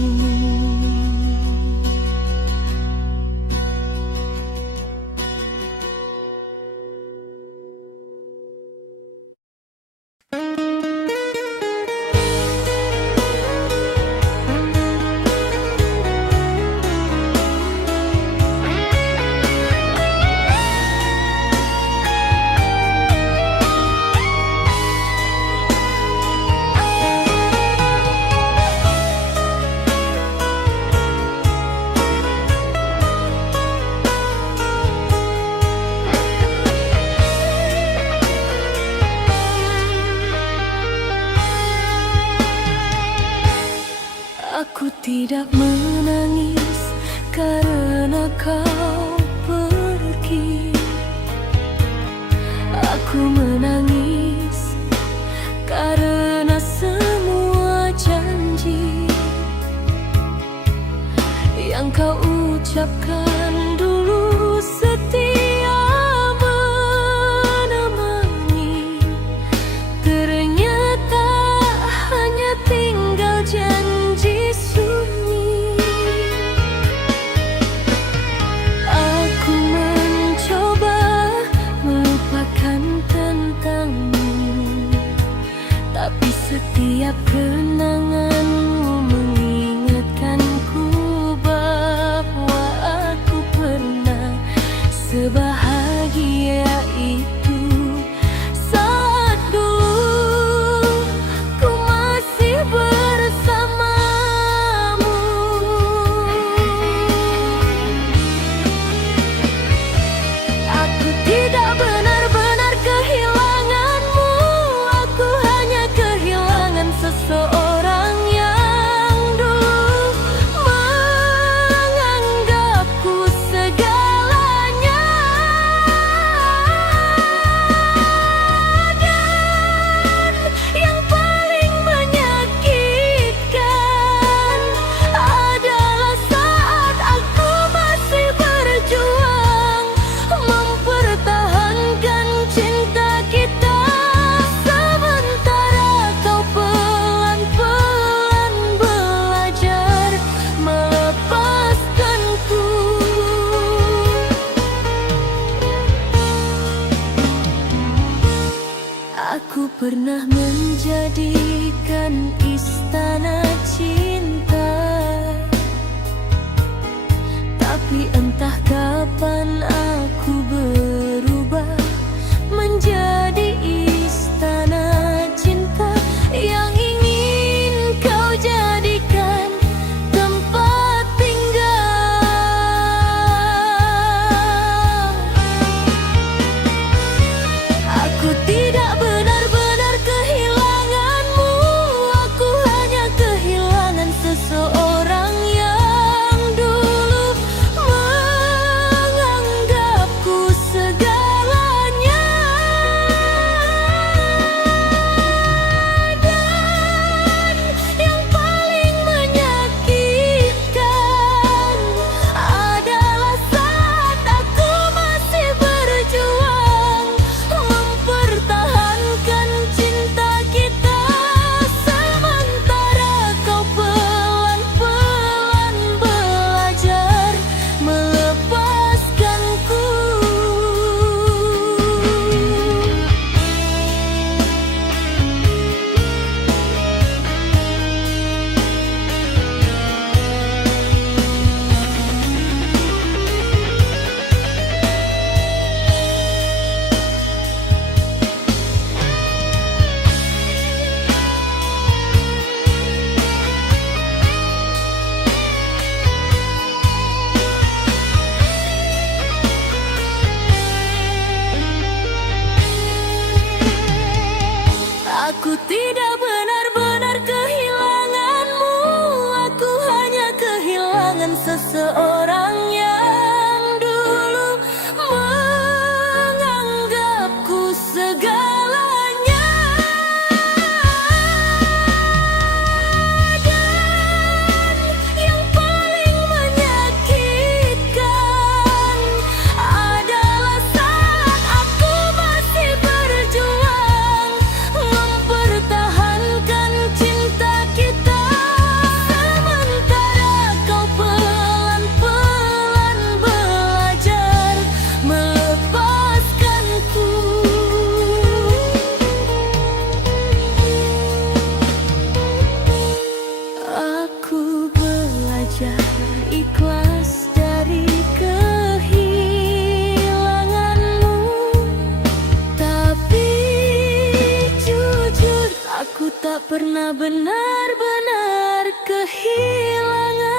Aku tidak menangis karena kau pergi. Aku menangis karena semua janji yang kau ucapkan dulu setia menemani. Ternyata hanya tinggal janji sunyi. Aku mencoba melupakan Setiap kenanganmu mengingatkanku bahwa aku pernah sebahagia itu saat dulu ku masih bersamamu. Aku tidak benar-benar kehilanganmu, aku hanya kehilangan seseorang yang dulu menganggapku segalanya. Dan yang paling menyakitkan adalah saat aku masih berjuang mempertahankan cinta kita, sementara kau pelan-pelan belajar melepaskanku. Aku pernah menjadikan istana cinta, tapi entah kapan aku berubah menjadi istana cinta yang ingin kau jadikan tempat tinggal. Aku tidak benar-benar kehilanganmu, aku hanya kehilangan seseorang yang dulu menganggapku segalanya. Dan yang paling menyakitkan adalah saat aku masih berjuang mempertahankan cinta kita, sementara kau pelan-pelan belajar melepaskanku. Aku tidak benar-benar kehilanganmu, aku hanya kehilangan seseorang yang dulu menganggapku segalanya. Dan yang paling menyakitkan adalah saat aku masih berjuang mempertahankan cinta kita, sementara kau pelan-pelan belajar melepaskanku. Aku belajar ikhlas dari kehilanganmu, tapi jujur aku tak pernah benar-benar kehilangan.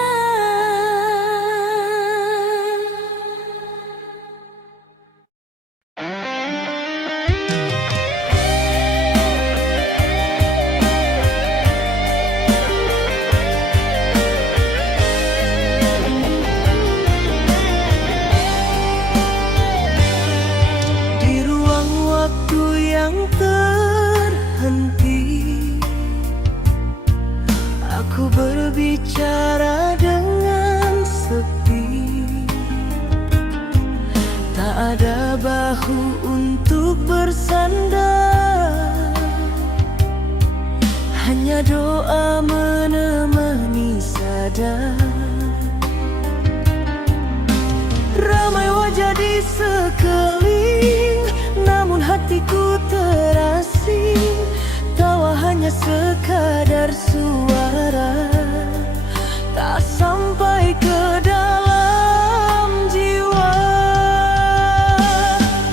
Di ruang waktu yang terhenti, aku berbicara dengan sepi. Tak ada bahu untuk bersandar, hanya doa menemani sadar. Ramai wajah di sekeliling, namun hatiku terasing. Tawa hanya hanya sekadar suara, tak sampai ke dalam jiwa.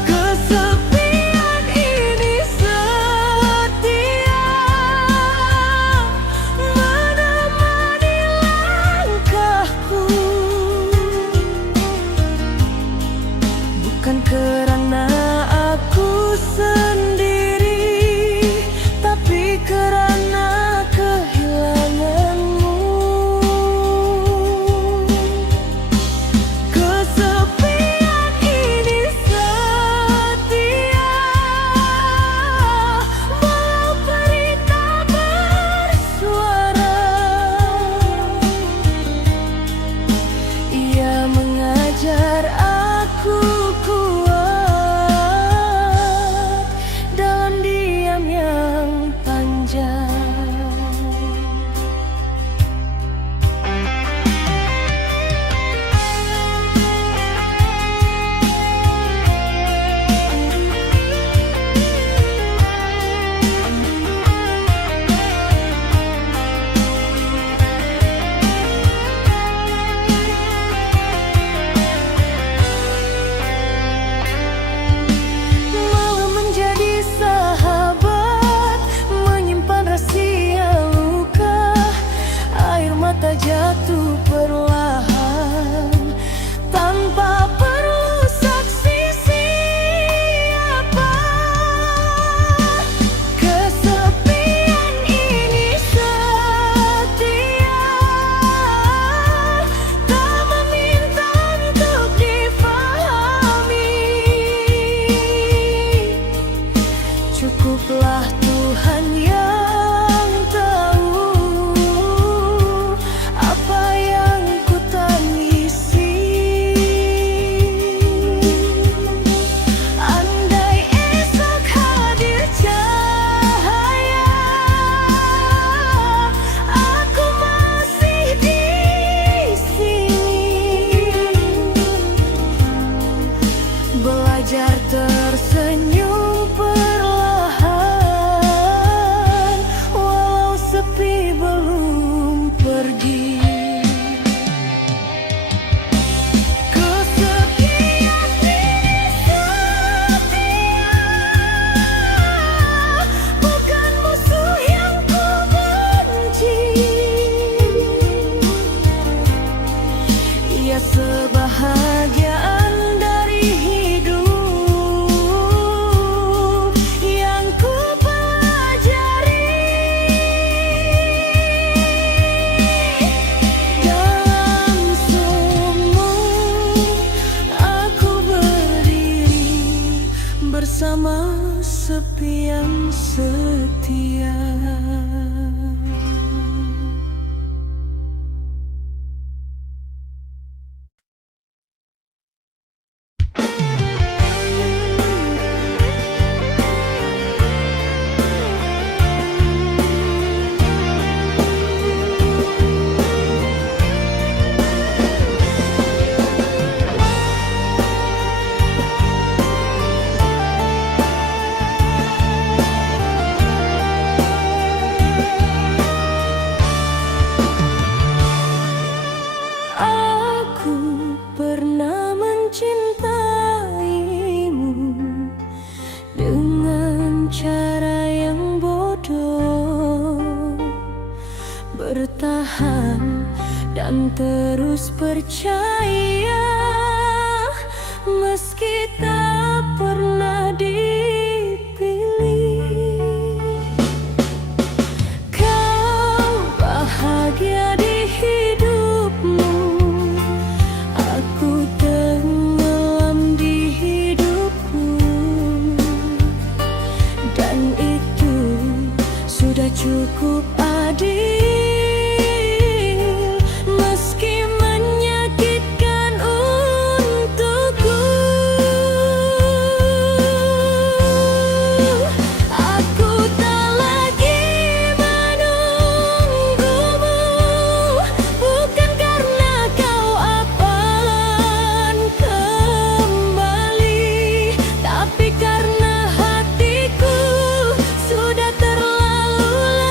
Kesepian ini setia menemani langkahku, bukan karena aku sendiri, tapi karena kehilanganmu. Kesepian ini setia walau perih tak bersuara. Ia mengajar aku kuat dalam diam yang panjang. Malah menjadi sahabat, menyimpan rahasia luka. Air mata jatuh perlahan tanpa perlu saksi siapa. Kesepian ini setia, tak meminta untuk difahami. Cukuplah Tuhan yang tahu apa yang ku tangisi. Andai esok hadir cahaya, aku masih di sini, belajar tersenyum perlahan walau sepi belum pergi. Kesepian ini setia, bukan musuh yang ku benci. Ia sebahagian dari hidup yang ku pelajari. Dalam sumur aku berdiri bersama sepi yang setia. Aku pernah mencintaimu dengan cara yang bodoh, bertahan dan terus percaya meski tak pernah dipilih. Kau bahagia di hidupmu, aku tenggelam di hidupku, dan itu sudah cukup adil. Meski menyakitkan untukku, aku tak lagi menunggumu, bukan karena kau akan kembali, tapi karena hatiku sudah terlalu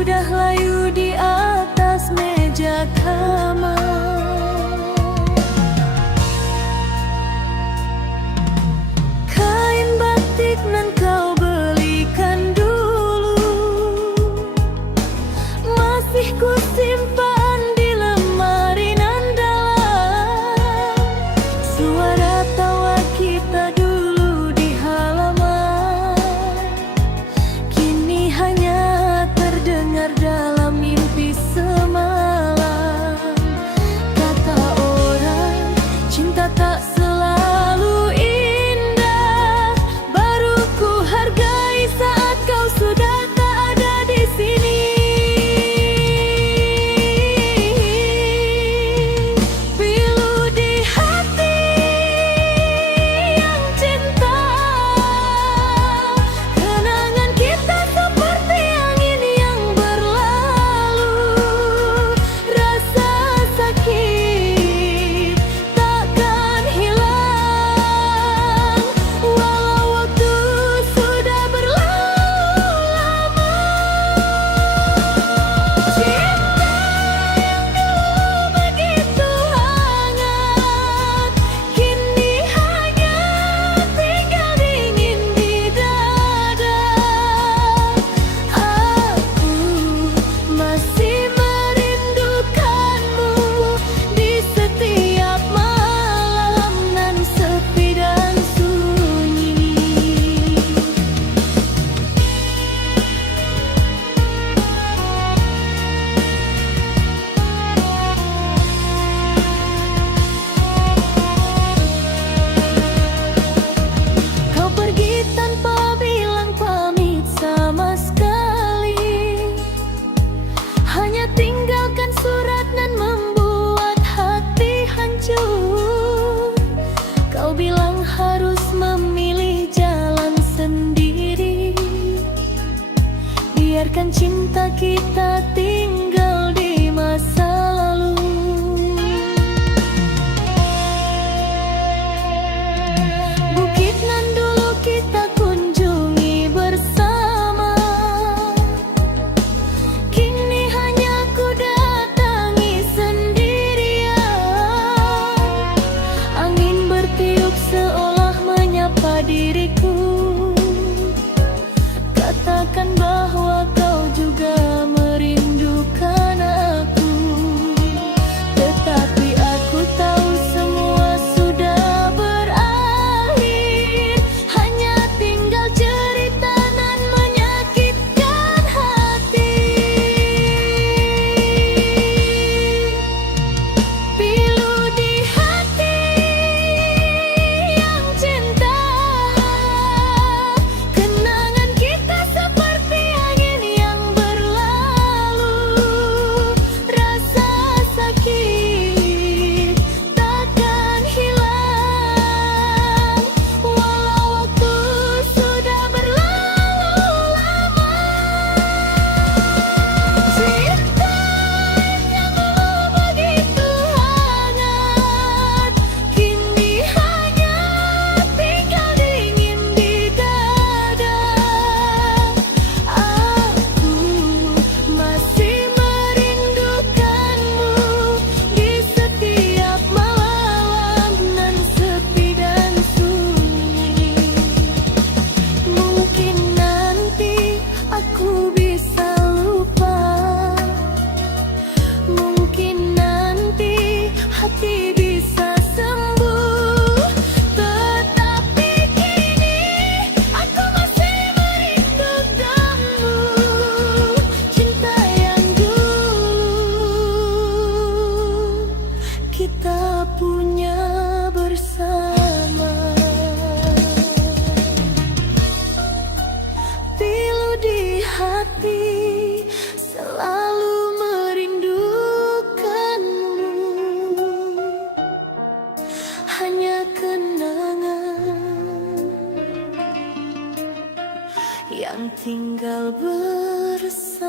sudah layu di atas meja kamar. Kain batik nan kau belikan dulu masih ku simpan di lemari nan dalam. Suara tawa kita dulu di halaman kini hanya terdengar dalam mimpi semalam. Kata orang, cinta tak selalu indah. Baru ku hargai saat kau sudah tak ada di sini. Pilu di hati yang cinta, kenangan kita seperti angin yang berlalu. Rasa sakit takkan hilang walau waktu sudah berlalu lama. Cinta yang dulu begitu hangat kini hanya tinggal dingin di dada. Aku masih merindukanmu di setiap malam nan sepi dan sunyi. Kau pergi tanpa bilang pamit sama sekali, hanya tinggalkan surat nan membuat hati hancur. Kau bilang harus memilih jalan sendiri, biarkan cinta kita tinggal di masa lalu. Bukit nan dulu kita kunjungi bersama kini hanya ku datangi sendirian. Angin bertiup seolah menyapa diriku, katakan bahwa kau juga merindukan aku. Tetapi aku tahu semua sudah berakhir, hanya tinggal cerita nan menyakitkan hati. Pilu di hati yang cinta, kenangan kita seperti angin yang berlalu. Rasa sakit takkan hilang walau waktu sudah berlalu lama. Cinta yang dulu begitu hangat kini hanya tinggal dingin di dada. Aku masih merindukanmu di setiap malam nan sepi dan sunyi. Mungkin nanti aku bisa lupa, mungkin nanti hati bisa sembuh. Tetapi kini aku masih merindukanmu, cinta yang dulu kita punya bersama. Pilu di hati selalu merindukanmu, hanya kenangan yang tinggal bersamaku.